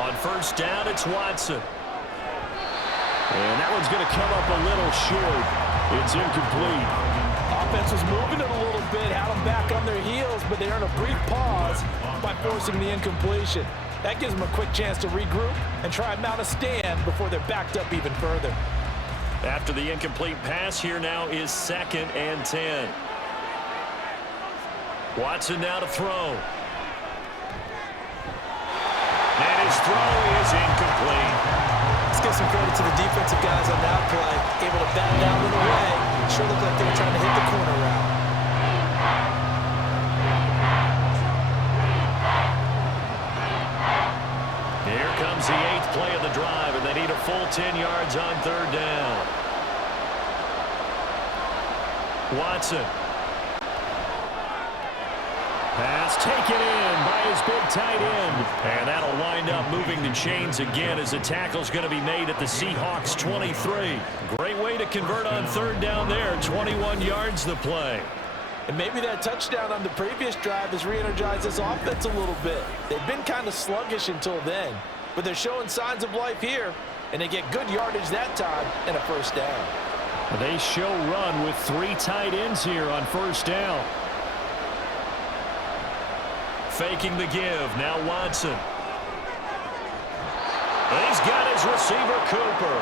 On first down, it's Watson. And that one's going to come up a little short. It's incomplete. Offense was moving it a little bit, had them back on their heels, but they earned a brief pause by forcing the incompletion. That gives them a quick chance to regroup and try and mount a stand before they're backed up even further. After the incomplete pass, here now is 2nd and 10. Watson now to throw. And his throw is incomplete. Let's give some credit to the defensive guys on that play. Able to bat that one away. Sure looked like they were trying to hit the corner route. Here comes the 8th play of the drive, and they need a full 10 yards on 3rd down. Watson. Pass taken in by his big tight end. And that'll wind up moving the chains again as the tackle's going to be made at the Seahawks 23. Great way to convert on third down there. 21 yards the play. And maybe that touchdown on the previous drive has re-energized this offense a little bit. They've been kind of sluggish until then, but they're showing signs of life here, and they get good yardage that time and a first down. They show run with 3 tight ends here on first down. Faking the give. Now Watson. And he's got his receiver, Cooper.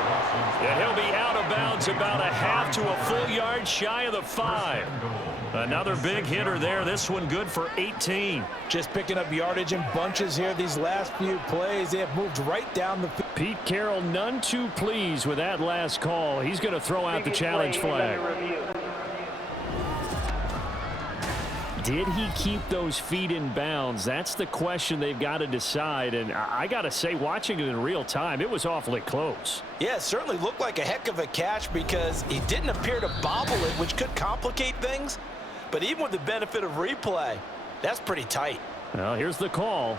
And he'll be out of bounds about a half to a full yard shy of the 5. Another big hitter there. This one good for 18. Just picking up yardage in bunches here these last few plays. They have moved right down the field. Pete Carroll none too pleased with that last call. He's going to throw out the challenge flag. Did he keep those feet in bounds? That's the question they've got to decide. And I got to say, watching it in real time, it was awfully close. Yeah, it certainly looked like a heck of a catch because he didn't appear to bobble it, which could complicate things. But even with the benefit of replay, that's pretty tight. Well, here's the call.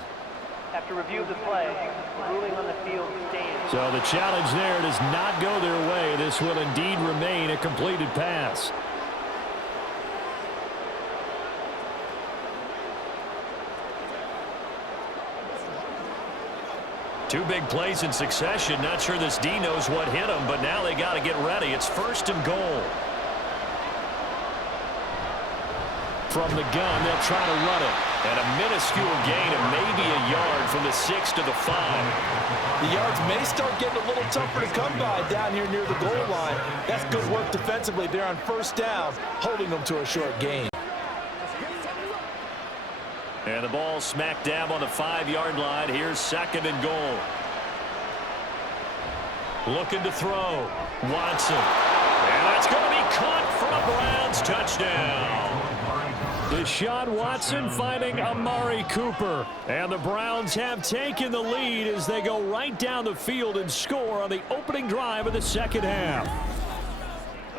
After review of the play, ruling on the field stands. So the challenge there does not go their way. This will indeed remain a completed pass. Two big plays in succession. Not sure this D knows what hit him, but now they got to get ready. It's 1st and goal. From the gun, they'll try to run it. And a minuscule gain of maybe a yard from the 6 to the 5. The yards may start getting a little tougher to come by down here near the goal line. That's good work defensively there on first down, holding them to a short gain. And the ball smack dab on the 5-yard line. Here's 2nd and goal. Looking to throw. Watson. And that's going to be caught for a Browns touchdown. Deshaun Watson finding Amari Cooper. And the Browns have taken the lead as they go right down the field and score on the opening drive of the second half.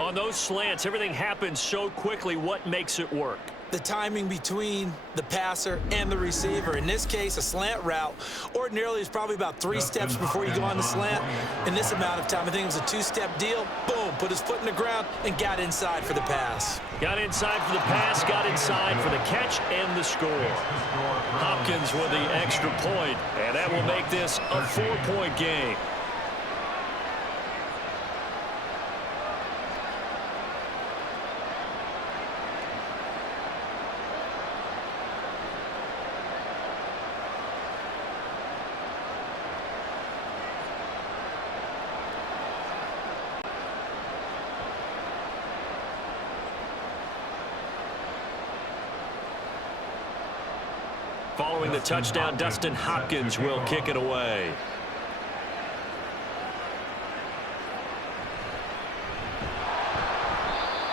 On those slants, everything happens so quickly. What makes it work? The timing between the passer and the receiver. In this case, a slant route ordinarily is probably about 3 steps before you go on the slant. In this amount of time, I think it was a 2-step deal. Boom, put his foot in the ground and got inside for the pass. Got inside for the pass, got inside for the catch and the score. Hopkins with the extra point, and that will make this a 4-point game. Following the touchdown, Dustin Hopkins will kick it away.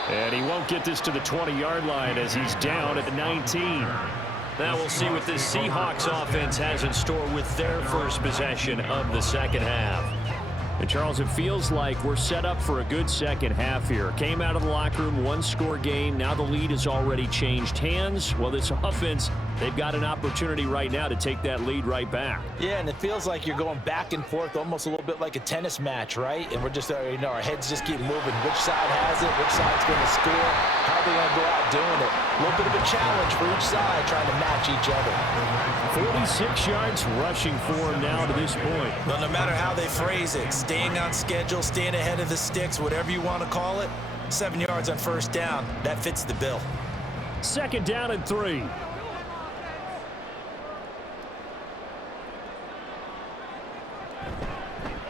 And he won't get this to the 20-yard line as he's down at the 19. Now we'll see what this Seahawks offense has in store with their first possession of the second half. And Charles, it feels like we're set up for a good second half here. Came out of the locker room, 1-score game. Now the lead has already changed hands. Well, this offense, they've got an opportunity right now to take that lead right back. Yeah, and it feels like you're going back and forth almost a little bit like a tennis match, right? And we're just, you know, our heads just keep moving. Which side has it? Which side's going to score? How are they going to go out doing it? A little bit of a challenge for each side trying to match each other. 46 yards rushing for him now to this point. Well, no matter how they phrase it, staying on schedule, staying ahead of the sticks, whatever you want to call it, 7 yards on first down, that fits the bill. 2nd down and 3.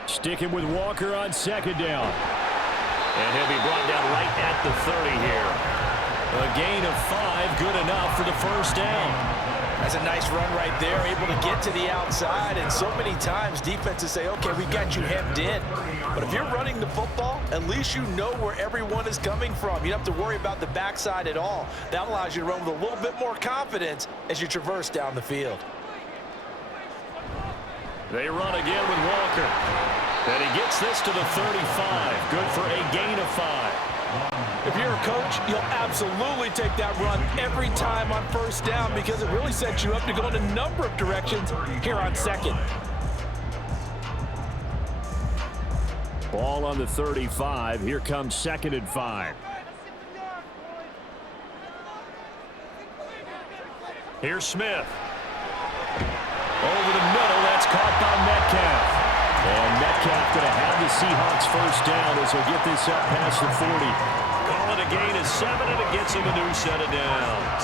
Sticking with Walker on 2nd down. And he'll be brought down right at the 30 here. A gain of 5, good enough for the first down. That's a nice run right there, able to get to the outside. And so many times defenses say, okay, we got you hemmed in. But if you're running the football, at least you know where everyone is coming from. You don't have to worry about the backside at all. That allows you to run with a little bit more confidence as you traverse down the field. They run again with Walker. And he gets this to the 35. Good for a gain of 5. If you're a coach, you'll absolutely take that run every time on first down because it really sets you up to go in a number of directions here on second. Ball on the 35. Here comes 2nd and 5. Here's Smith. Over the middle, that's caught by Metcalf. And Metcalf going to have the Seahawks first down as they get this up past the 40. Call it a gain of 7, and it gets them a new set of downs.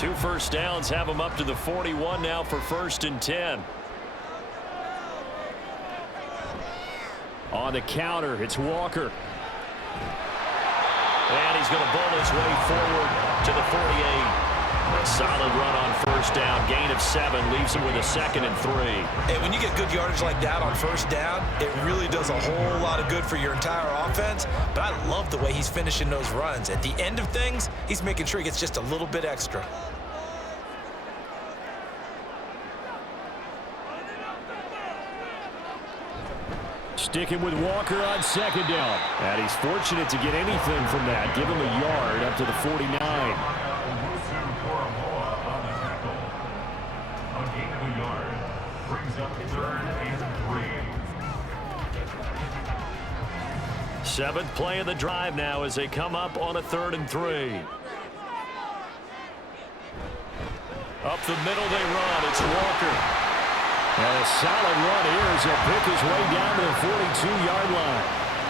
2 first downs have them up to the 41 now for 1st and 10. On the counter, it's Walker. And he's going to bowl his way forward to the 48. A solid run on first down. Gain of 7 leaves him with a 2nd and 3. And when you get good yardage like that on first down, it really does a whole lot of good for your entire offense. But I love the way he's finishing those runs. At the end of things, he's making sure he gets just a little bit extra. Sticking with Walker on 2nd down. And he's fortunate to get anything from that. Give him a yard up to the 49. A gain of a yard brings up 3rd and 3. 7th play of the drive now as they come up on a 3rd and 3. Up the middle they run. It's Walker. And a solid run here as he'll pick his way down to the 42-yard line.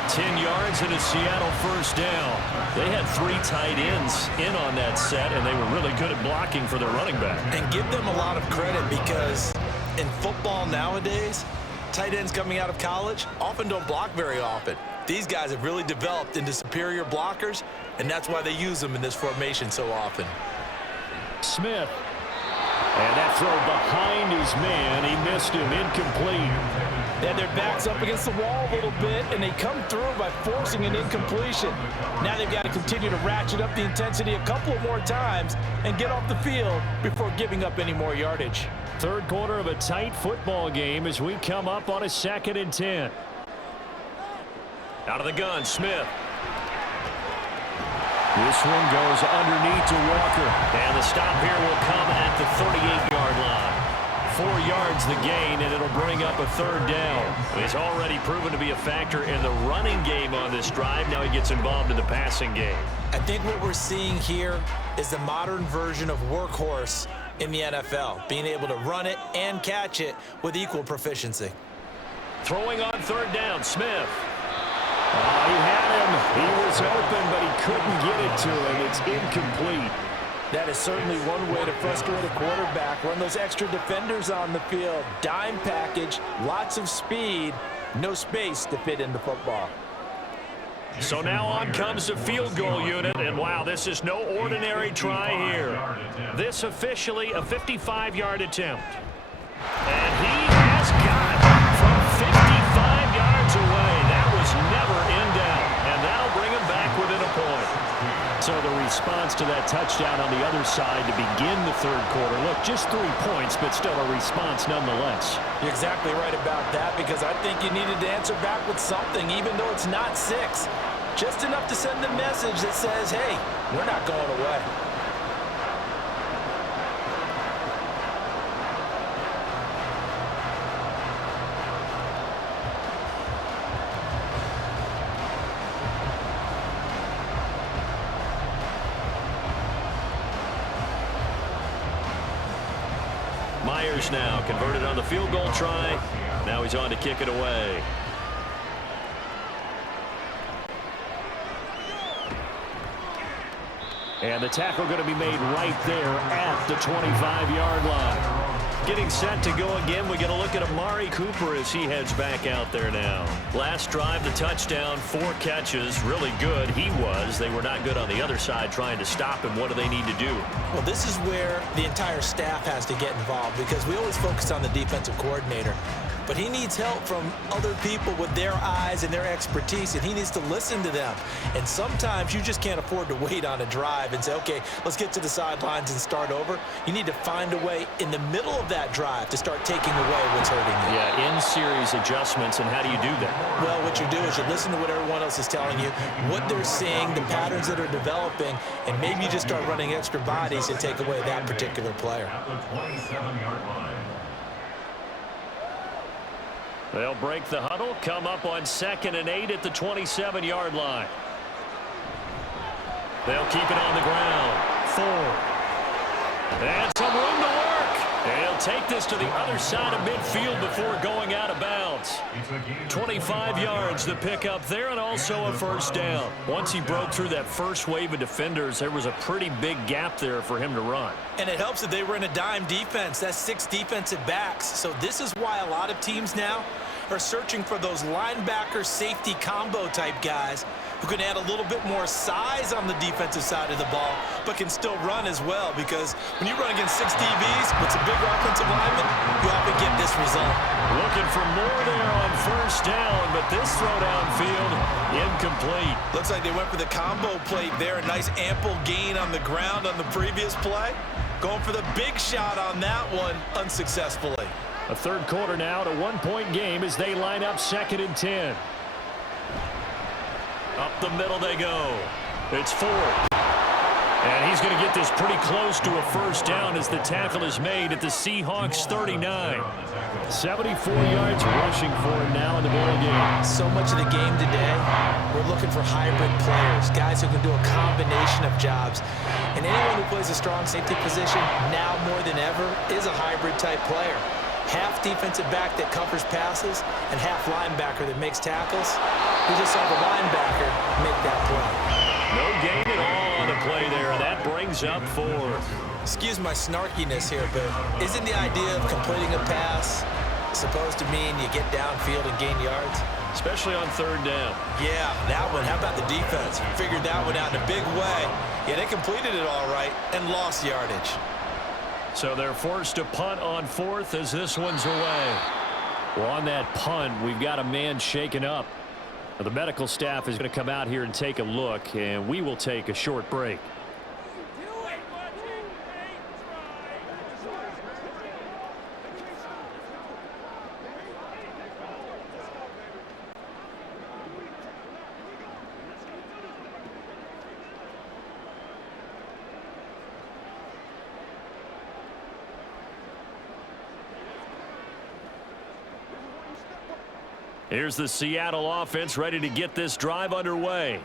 10 yards and a Seattle first down. They had 3 tight ends in on that set, and they were really good at blocking for their running back. And give them a lot of credit because in football nowadays, tight ends coming out of college often don't block very often. These guys have really developed into superior blockers, and that's why they use them in this formation so often. Smith. And that throw behind his man. He missed him. Incomplete. They had their backs up against the wall a little bit, and they come through by forcing an incompletion. Now they've got to continue to ratchet up the intensity a couple of more times and get off the field before giving up any more yardage. 3rd quarter of a tight football game as we come up on a 2nd and 10. Out of the gun, Smith. This one goes underneath to Walker. And the stop here will come at the 38-yard line. 4 yards the gain, and it'll bring up a 3rd down. He's already proven to be a factor in the running game on this drive. Now he gets involved in the passing game. I think what we're seeing here is the modern version of workhorse in the NFL, being able to run it and catch it with equal proficiency. Throwing on 3rd down, Smith. He had him. He was open, but he couldn't get it to him. It's incomplete. That is certainly one way to frustrate a quarterback. Run those extra defenders on the field. Dime package, lots of speed, no space to fit into football. So now on comes the field goal unit, and wow, this is no ordinary try here. This officially a 55-yard attempt. And he has got it from 55 yards away. That was never in doubt, and that'll bring him back within a point. So the response to that touchdown on the other side to begin the 3rd quarter. Look, just 3 points, but still a response nonetheless. You're exactly right about that, because I think you needed to answer back with something, even though it's not 6. Just enough to send a message that says, hey, we're not going away. Myers now converted on the field goal try. Now he's on to kick it away. And the tackle going to be made right there at the 25-yard line. Getting set to go again. We get a look at Amari Cooper as he heads back out there now. Last drive, the touchdown, 4 catches. Really good. He was. They were not good on the other side trying to stop him. What do they need to do? Well, this is where the entire staff has to get involved, because we always focus on the defensive coordinator. but he needs help from other people with their eyes and their expertise, and he needs to listen to them. And sometimes you just can't afford to wait on a drive and say, okay, let's get to the sidelines and start over. You need to find a way in the middle of that drive to start taking away what's hurting you. Yeah, in-series adjustments, and how do you do that? Well, what you do is you listen to what everyone else is telling you, what they're seeing, the patterns that are developing, and maybe you just start running extra bodies and take away that particular player. At the 27-yard line. They'll break the huddle, come up on 2nd and 8 at the 27-yard line. They'll keep it on the ground. 4. And some room to work. They'll take this to the other side of midfield before going out of bounds. 25 yards to pick up there, and also a first down. Once he broke through that first wave of defenders, there was a pretty big gap there for him to run. And it helps that they were in a dime defense. That's 6 defensive backs. So this is why a lot of teams now are searching for those linebacker safety combo type guys who can add a little bit more size on the defensive side of the ball, but can still run as well, because when you run against 6 DBs with some bigger offensive linemen, you often get this result. Looking for more there on first down, but this throw downfield incomplete. Looks like they went for the combo plate there. A nice ample gain on the ground on the previous play. Going for the big shot on that one unsuccessfully. A third quarter now, to 1-point game as they line up 2nd and 10. Up the middle they go. It's 4. And he's going to get this pretty close to a first down as the tackle is made at the Seahawks 39. 74 yards rushing for him now in the ball game. So much of the game today, we're looking for hybrid players, guys who can do a combination of jobs. And anyone who plays a strong safety position, now more than ever, is a hybrid type player. Half defensive back that covers passes and half linebacker that makes tackles. We just saw the linebacker make that play. No gain at all on the play there. That brings up 4. Excuse my snarkiness here, but isn't the idea of completing a pass supposed to mean you get downfield and gain yards? Especially on 3rd down. Yeah, that one. How about the defense? Figured that one out in a big way. Yeah, they completed it all right and lost yardage. So they're forced to punt on 4th as this one's away. Well, on that punt, we've got a man shaken up. Now, the medical staff is going to come out here and take a look, and we will take a short break. Here's the Seattle offense ready to get this drive underway.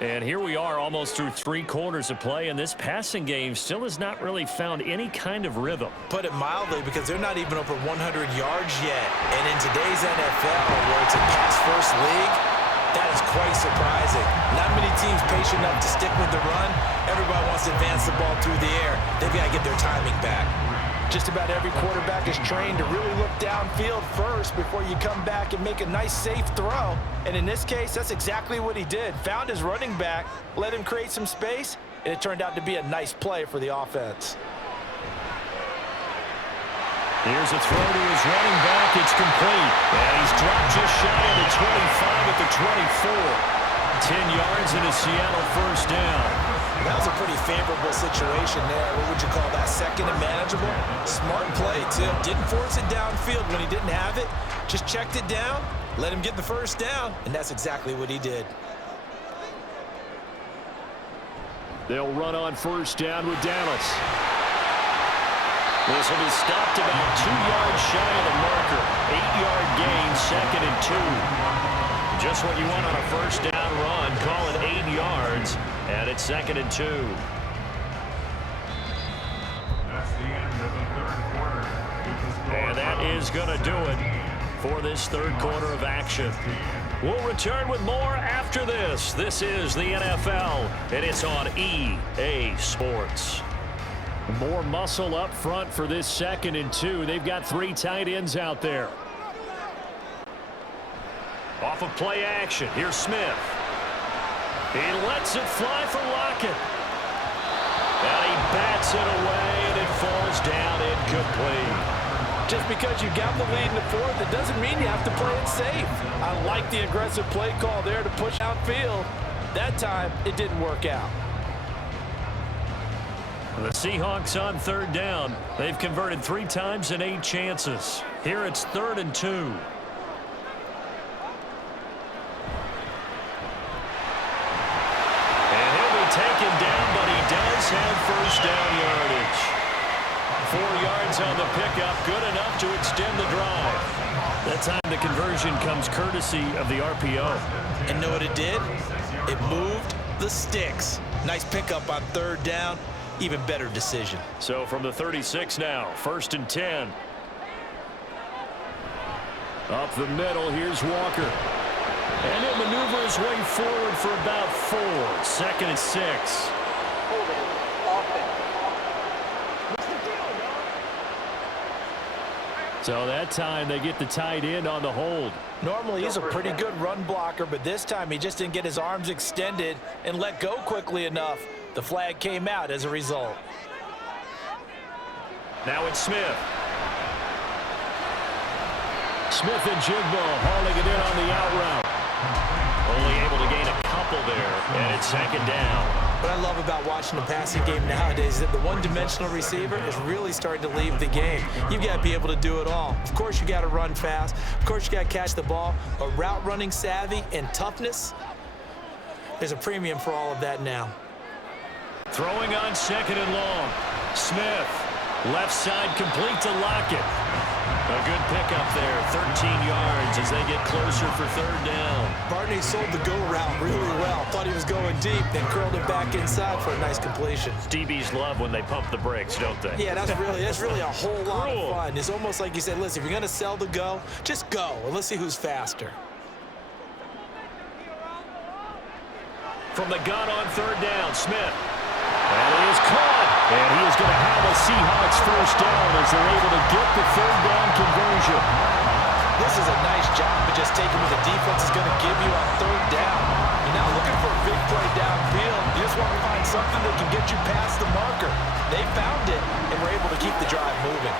And here we are almost through 3 quarters of play, and this passing game still has not really found any kind of rhythm. Put it mildly, because they're not even over 100 yards yet. And in today's NFL, where it's a pass-first league, that is quite surprising. Not many teams patient enough to stick with the run. Everybody wants to advance the ball through the air. They've got to get their timing back. Just about every quarterback is trained to really look downfield first before you come back and make a nice, safe throw. And in this case, that's exactly what he did. Found his running back, let him create some space, and it turned out to be a nice play for the offense. Here's a throw to his running back. It's complete. And he's dropped just shy of the 25 at the 24. 10 yards and a Seattle first down. That was a pretty favorable situation there. What would you call that? 2nd and manageable? Smart play, too. Didn't force it downfield when he didn't have it. Just checked it down, let him get the first down, and that's exactly what he did. They'll run on first down with Dallas. This will be stopped about 2 yards shy of the marker. 8-yard gain, 2nd and 2. Just what you want on a first down run. Call it 8 yards, and it's 2nd and 2. That's the end of the 3rd quarter. And that is going to do it for this 3rd quarter of action. We'll return with more after this. This is the NFL, and it's on EA Sports. More muscle up front for this 2nd and 2. They've got 3 tight ends out there. Off of play action, here's Smith. He lets it fly for Lockett. And he bats it away, and it falls down incomplete. Just because you got the lead in the fourth, it doesn't mean you have to play it safe. I like the aggressive play call there to push outfield. That time, it didn't work out. The Seahawks on third down. They've converted 3 times in 8 chances. Here it's 3rd and 2. And he'll be taken down, but he does have first down yardage. 4 yards on the pickup, good enough to extend the drive. That time the conversion comes courtesy of the RPO. And know what it did? It moved the sticks. Nice pickup on 3rd down. Even better decision. So from the 36 now, 1st and 10. Up the middle, here's Walker. And he'll maneuver his way forward for about 4. 2nd and 6. So that time they get the tight end on the hold. Normally he's a pretty good run blocker, but this time he just didn't get his arms extended and let go quickly enough. The flag came out as a result. Now it's Smith. Smith and Jigbo hauling it in on the out route. Only able to gain a couple there, and it's 2nd down. What I love about watching the passing game nowadays is that the one-dimensional receiver is really starting to leave the game. You've got to be able to do it all. Of course, you got to run fast. Of course, you got to catch the ball. But route running savvy and toughness, there's a premium for all of that now. Throwing on 2nd and long. Smith, left side complete to Lockett. A good pickup there, 13 yards as they get closer for 3rd down. Barney sold the go route really well. Thought he was going deep, then curled it back inside for a nice completion. DBs love when they pump the brakes, don't they? Yeah, that's really a whole lot of fun. It's almost like you said, listen, if you're going to sell the go, just go, and let's see who's faster. From the gun on 3rd down, Smith. And he is caught. And he is going to have a Seahawks first down as they're able to get the 3rd down conversion. This is a nice job of just taking what the defense is going to give you on 3rd down. You're not looking for a big play downfield. You just want to find something that can get you past the marker. They found it, and were able to keep the drive moving.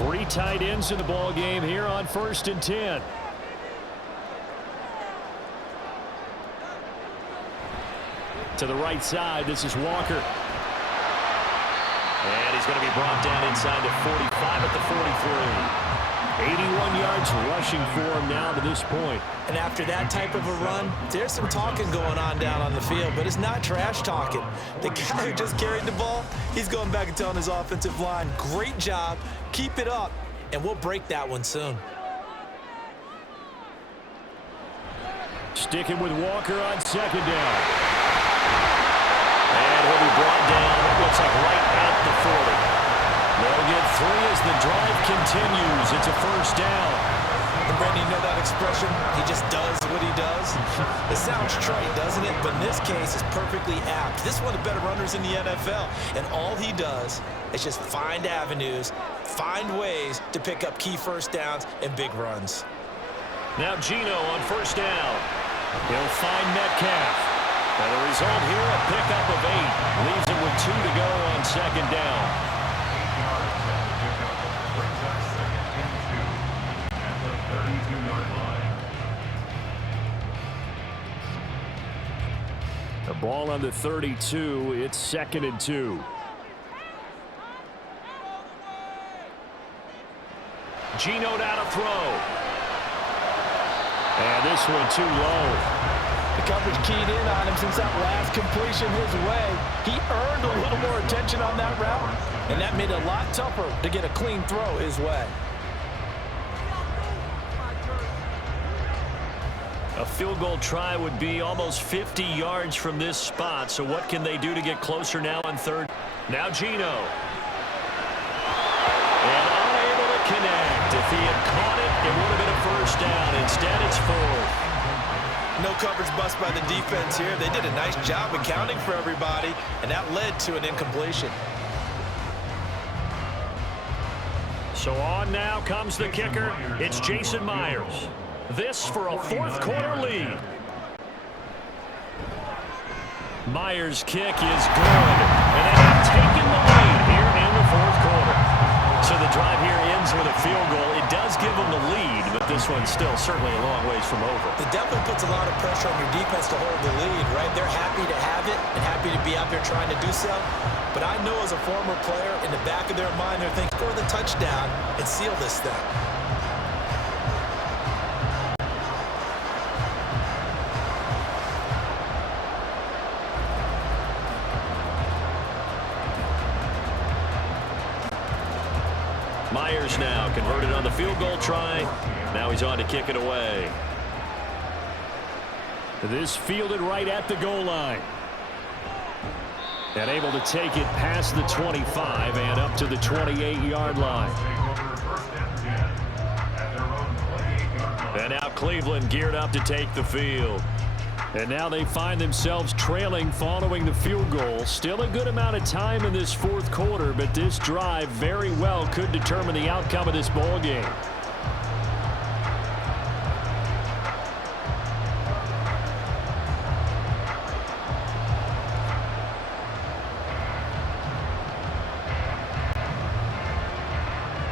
3 tight ends in the ball game here on 1st and 10. To the right side, this is Walker. And he's going to be brought down inside the 45 at the 43. 81 yards rushing for him now to this point. And after that type of a run, there's some talking going on down on the field, but it's not trash talking. The guy who just carried the ball, he's going back and telling his offensive line, great job, keep it up, and we'll break that one soon. Sticking with Walker on 2nd down. And he'll be brought down, it looks like right at the 40. They'll get 3 as the drive continues. It's a first down. And Brandon, you know that expression? He just does what he does. It sounds trite, doesn't it? But in this case, it's perfectly apt. This is one of the better runners in the NFL. And all he does is just find avenues, find ways to pick up key first downs and big runs. Now Geno on first down. He'll find Metcalf. And the result here, a pickup of 8. Leaves it with 2 to go on 2nd down. 8 yards at the pickup. Brings up 2nd and 2 at the 32-yard line. The ball on the 32. It's 2nd and 2. Geno now to throw. And this one too low. The coverage keyed in on him since that last completion his way. He earned a little more attention on that route, and that made it a lot tougher to get a clean throw his way. A field goal try would be almost 50 yards from this spot, so what can they do to get closer now on 3rd? Now Geno. And unable to connect. If he had caught it, it would have been a first down. Instead, it's 4th. No coverage bust by the defense here. They did a nice job accounting for everybody, and that led to an incompletion. So on now comes the kicker. It's Jason Myers. This for a 4th quarter lead. Myers' kick is good. And they have taken the lead here in the the drive here ends with a field goal. It does give them the lead, but this one's still certainly a long ways from over. It definitely puts a lot of pressure on your defense to hold the lead, right? They're happy to have it and happy to be out there trying to do so. But I know as a former player, in the back of their mind, they're thinking, score the touchdown and seal this thing. Myers now converted on the field goal try. Now he's on to kick it away. This fielded right at the goal line. And able to take it past the 25 and up to the 28-yard line. And now Cleveland geared up to take the field. And now they find themselves trailing following the field goal. Still a good amount of time in this fourth quarter, but this drive very well could determine the outcome of this ball game.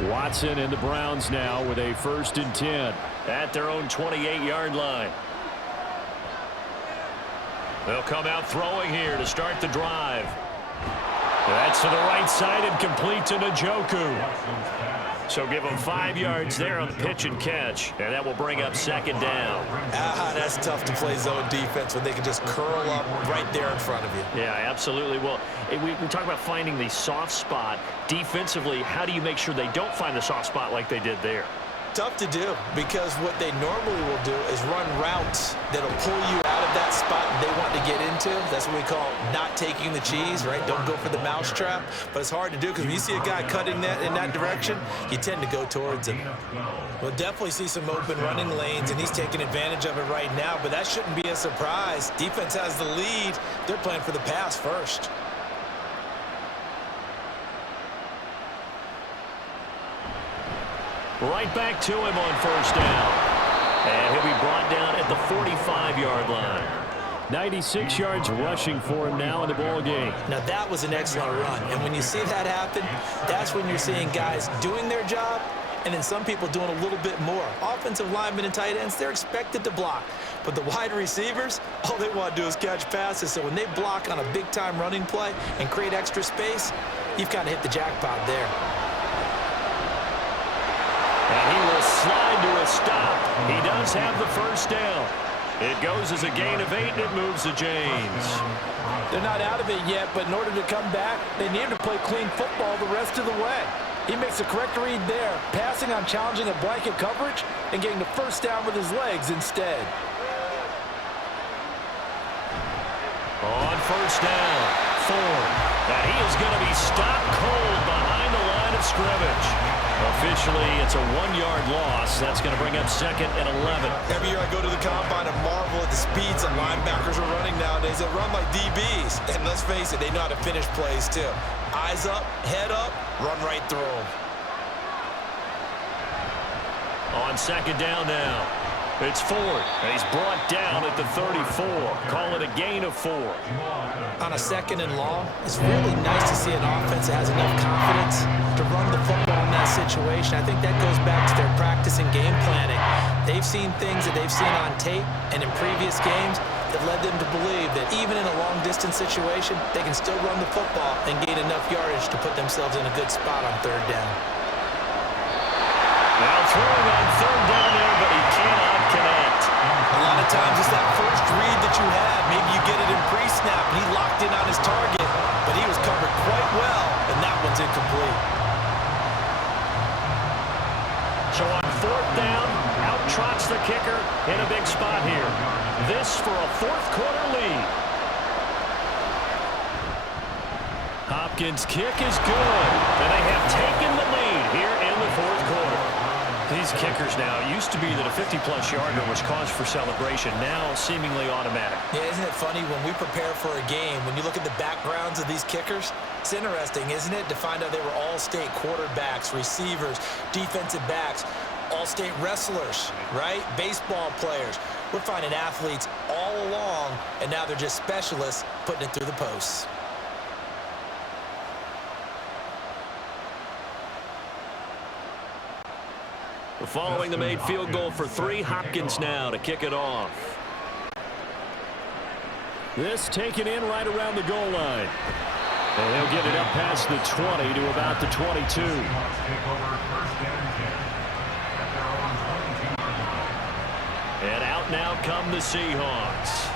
Watson and the Browns now with a 1st and 10. At their own 28-yard line. They'll come out throwing here to start the drive. That's to the right side and complete to Njoku. So give them 5 yards there on the pitch and catch. And that will bring up 2nd down. That's tough to play zone defense when they can just curl up right there in front of you. Yeah, absolutely. Well, we talk about finding the soft spot. Defensively, how do you make sure they don't find the soft spot like they did there? Tough to do, because what they normally will do is run routes that'll pull you out of that spot they want to get into. That's what we call not taking the cheese, right? Don't go for the mousetrap. But it's hard to do, because when you see a guy cutting that in that direction, you tend to go towards him. We'll definitely see some open running lanes, and he's taking advantage of it right now, but that shouldn't be a surprise. Defense has the lead. They're playing for the pass first. Right back to him on 1st down. And he'll be brought down at the 45-yard line. 96 yards rushing for him now in the ball game. Now that was an excellent run, and when you see that happen, that's when you're seeing guys doing their job and then some people doing a little bit more. Offensive linemen and tight ends, they're expected to block. But the wide receivers, all they want to do is catch passes. So when they block on a big-time running play and create extra space, you've kind of hit the jackpot there. And he will slide to a stop. He does have the 1st down. It goes as a gain of 8, and it moves to James. They're not out of it yet, but in order to come back, they need to play clean football the rest of the way. He makes a correct read there, passing on challenging a blanket coverage and getting the 1st down with his legs instead. On 1st down, Ford. And he is going to be stopped cold behind the line of scrimmage. Officially, it's a 1-yard loss. That's going to bring up 2nd and 11. Every year I go to the combine and marvel at the speeds that linebackers are running nowadays. They run like DBs. And let's face it, they know how to finish plays too. Eyes up, head up, run right through them. On 2nd down now, it's Ford. And he's brought down at the 34. Call it a gain of 4. On a 2nd and long, it's really nice to see an offense that has enough confidence to run the football in that situation. I think that goes back to their practice and game planning. They've seen things that they've seen on tape and in previous games that led them to believe that even in a long-distance situation, they can still run the football and gain enough yardage to put themselves in a good spot on 3rd down. Now throwing on 3rd down there, but he cannot connect. A lot of times it's that first read that you have. Maybe you get it in pre-snap, and he locked in on his target, but he was covered quite well, and that one's incomplete. So on 4th down, out trots the kicker in a big spot here. This for a 4th quarter lead. Hopkins' kick is good. And they have taken the lead here in the 4th quarter. These kickers now, it used to be that a 50-plus yarder was cause for celebration. Now seemingly automatic. Yeah, isn't it funny when we prepare for a game, when you look at the backgrounds of these kickers, it's interesting, isn't it, to find out they were all-state quarterbacks, receivers, defensive backs, all-state wrestlers, right? Baseball players. We're finding athletes all along, and now they're just specialists putting it through the posts. Following the made field goal for 3, Hopkins now to kick it off. This taken in right around the goal line. And he'll get it up past the 20 to about the 22. And out now come the Seahawks.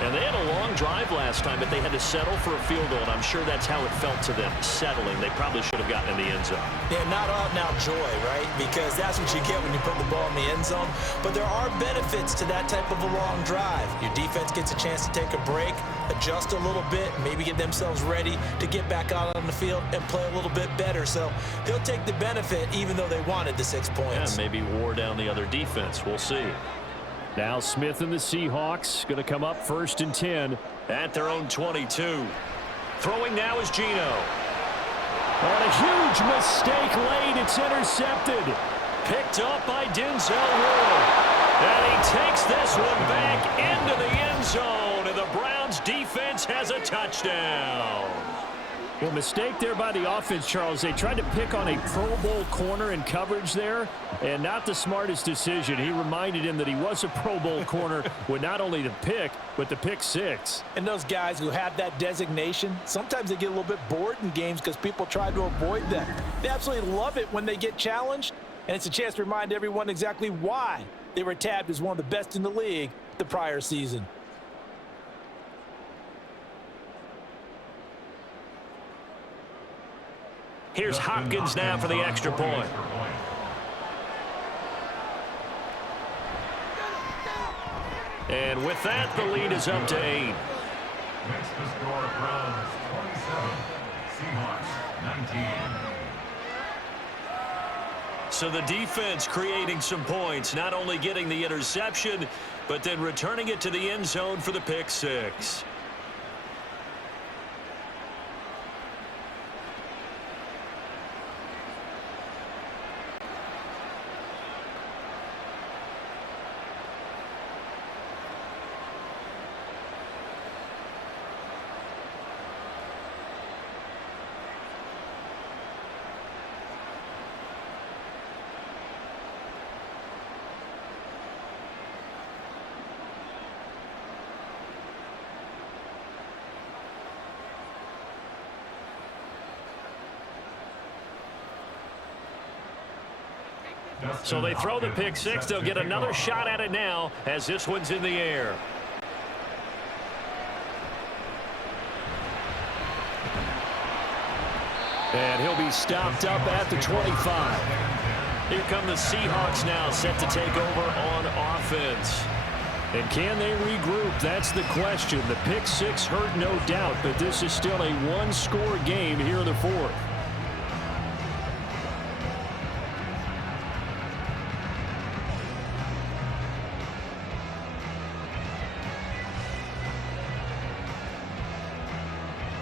And they had a long drive last time, but they had to settle for a field goal, and I'm sure that's how it felt to them, settling. They probably should have gotten in the end zone. Yeah, not out now joy, right? Because that's what you get when you put the ball in the end zone. But there are benefits to that type of a long drive. Your defense gets a chance to take a break, adjust a little bit, maybe get themselves ready to get back out on the field and play a little bit better. So he'll take the benefit even though they wanted the 6 points. Yeah, maybe wore down the other defense. We'll see. Now Smith and the Seahawks going to come up 1st and 10. At their own 22. Throwing now is Geno. And a huge mistake late. It's intercepted. Picked up by Denzel Ward. And he takes this one back into the end zone. And the Browns defense has a touchdown. Well, mistake there by the offense, Charles. They tried to pick on a Pro Bowl corner in coverage there, and not the smartest decision. He reminded him that he was a Pro Bowl corner with not only the pick, but the pick 6. And those guys who have that designation, sometimes they get a little bit bored in games because people try to avoid them. They absolutely love it when they get challenged, and it's a chance to remind everyone exactly why they were tabbed as one of the best in the league the prior season. Here's Hopkins now for the extra point. And with that, the lead is up to 8. Makes the score Browns 27, Seahawks 19. So the defense creating some points, not only getting the interception, but then returning it to the end zone for the pick 6. So they throw the pick 6. They'll get another shot at it now as this one's in the air. And he'll be stopped up at the 25. Here come the Seahawks now, set to take over on offense. And can they regroup? That's the question. The pick 6 hurt, no doubt, but this is still a one-score game here in the 4th.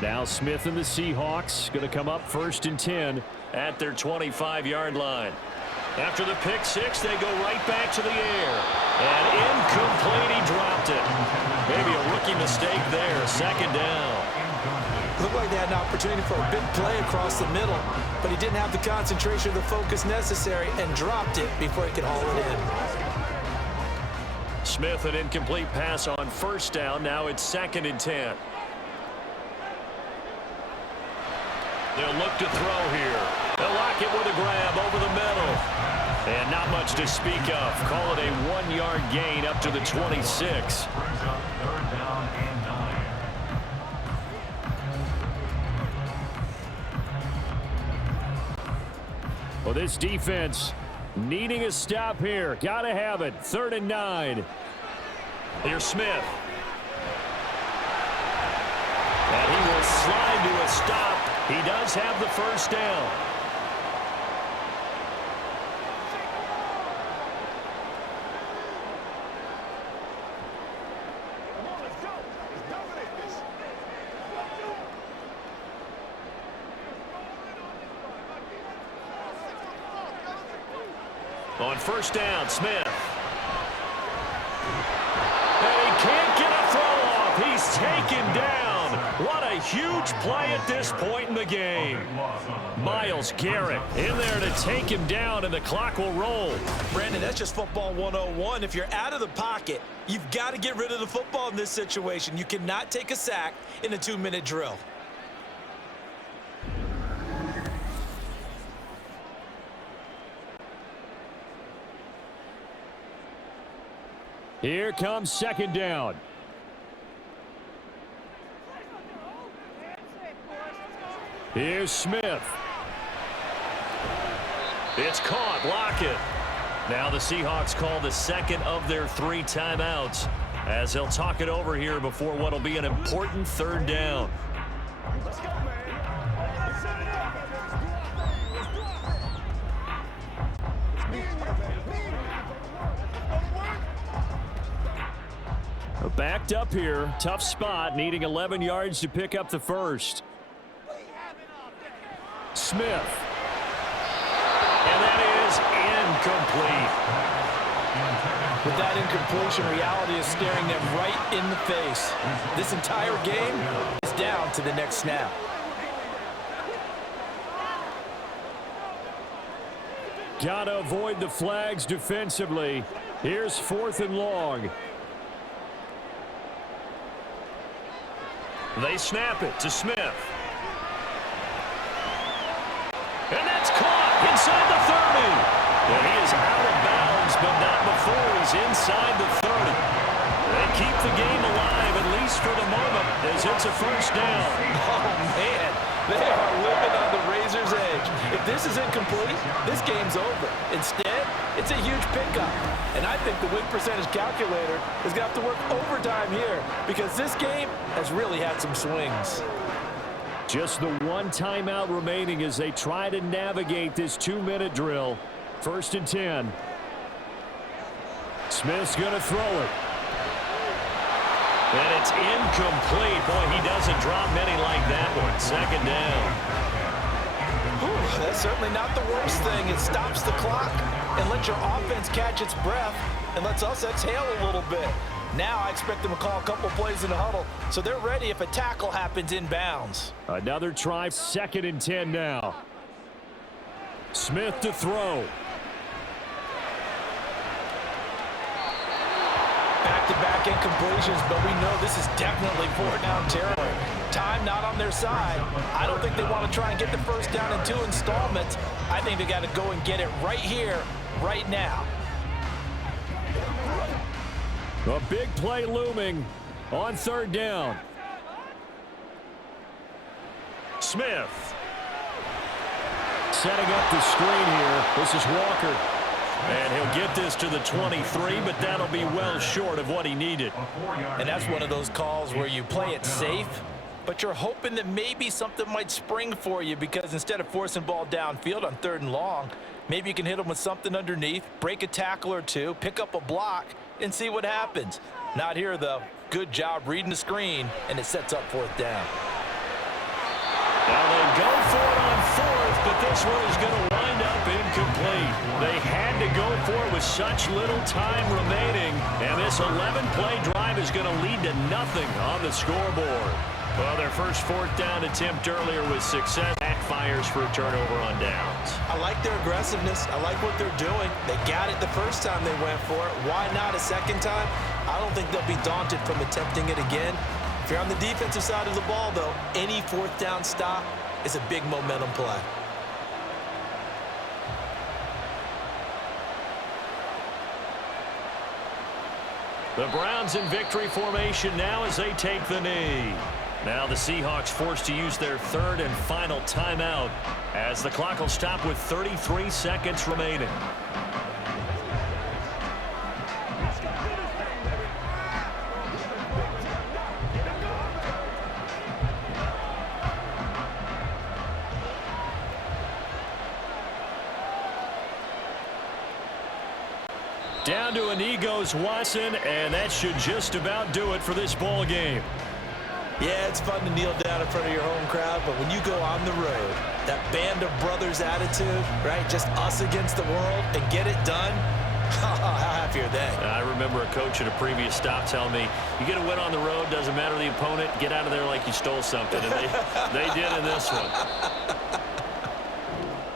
Now Smith and the Seahawks going to come up 1st and 10 at their 25-yard line. After the pick 6, they go right back to the air. And incomplete, he dropped it. Maybe a rookie mistake there, 2nd down. Looked like they had an opportunity for a big play across the middle, but he didn't have the concentration or the focus necessary and dropped it before he could haul it in. Smith, an incomplete pass on 1st down. Now it's 2nd and 10. They'll look to throw here. They'll lock it with a grab over the middle. And not much to speak of. Call it a 1-yard gain up to the 26. Brings up 3rd down and 9. Well, this defense needing a stop here. Got to have it. 3rd and 9. Here's Smith. And he will slide to a stop. He does have the 1st down. On 1st down, Smith. And he can't get a throw off. He's taken down. down. What a huge play at this point in the game. Myles Garrett in there to take him down, and the clock will roll. Brandon, that's just football 101. If you're out of the pocket, you've got to get rid of the football in this situation. You cannot take a sack in a 2-minute drill. Here comes second down. Here's Smith. It's caught. Lock it. Now the Seahawks call the second of their 3 timeouts as they'll talk it over here before what will be an important third down. Backed up here. Tough spot. Needing 11 yards to pick up the first. Smith. And that is incomplete. With that incompletion, reality is staring them right in the face. This entire game is down to the next snap. Gotta avoid the flags defensively. Here's 4th and long. They snap it to Smith. And that's caught inside the 30. And he is out of bounds, but not before he's inside the 30. They keep the game alive, at least for the moment, as it's a first down. Oh, man. They are living on the razor's edge. If this is incomplete, this game's over. Instead, it's a huge pickup. And I think the win percentage calculator is going to have to work overtime here because this game has really had some swings. Just the 1 timeout remaining as they try to navigate this 2-minute drill. 1st and 10. Smith's going to throw it. And it's incomplete. Boy, he doesn't drop many like that one. Second down. Whew, that's certainly not the worst thing. It stops the clock and lets your offense catch its breath and lets us exhale a little bit. Now I expect them to call a couple plays in the huddle, so they're ready if a tackle happens inbounds. Another try. 2nd and 10 now. Smith to throw. Back-to-back incompletions, but we know this is definitely 4th-down territory. Time not on their side. I don't think they want to try and get the first down in 2 installments. I think they got to go and get it right here, right now. A big play looming on 3rd down. Smith. Setting up the screen here. This is Walker. And he'll get this to the 23, but that'll be well short of what he needed. And that's one of those calls where you play it safe, but you're hoping that maybe something might spring for you because instead of forcing ball downfield on 3rd and long, maybe you can hit them with something underneath, break a tackle or 2, pick up a block, and see what happens. Not here, though. Good job reading the screen, and it sets up 4th down. Now they go for it on 4th, but this one is going to wind up incomplete. They had to go for it with such little time remaining, and this 11-play drive is going to lead to nothing on the scoreboard. Well, their first 4th down attempt earlier with success backfires for a turnover on downs. I like their aggressiveness. I like what they're doing. They got it the first time they went for it. Why not a second time? I don't think they'll be daunted from attempting it again. If you're on the defensive side of the ball, though, any 4th down stop is a big momentum play. The Browns in victory formation now as they take the knee. Now the Seahawks forced to use their 3rd and final timeout as the clock will stop with 33 seconds remaining. Down to a knee goes Watson, and that should just about do it for this ball game. Yeah, it's fun to kneel down in front of your home crowd, but when you go on the road, that band of brothers attitude, right, just us against the world, and get it done, how happier then. I remember a coach at a previous stop telling me, you get a win on the road, doesn't matter the opponent, get out of there like you stole something. And they did in this one.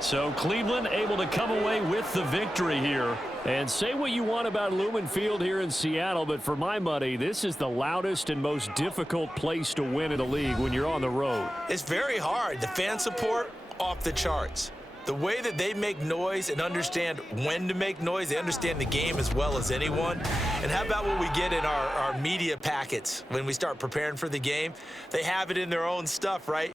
So Cleveland able to come away with the victory here. And say what you want about Lumen Field here in Seattle, but for my money, this is the loudest and most difficult place to win in the league when you're on the road. It's very hard. The fan support, off the charts. The way that they make noise and understand when to make noise, they understand the game as well as anyone. And how about what we get in our media packets when we start preparing for the game? They have it in their own stuff, right?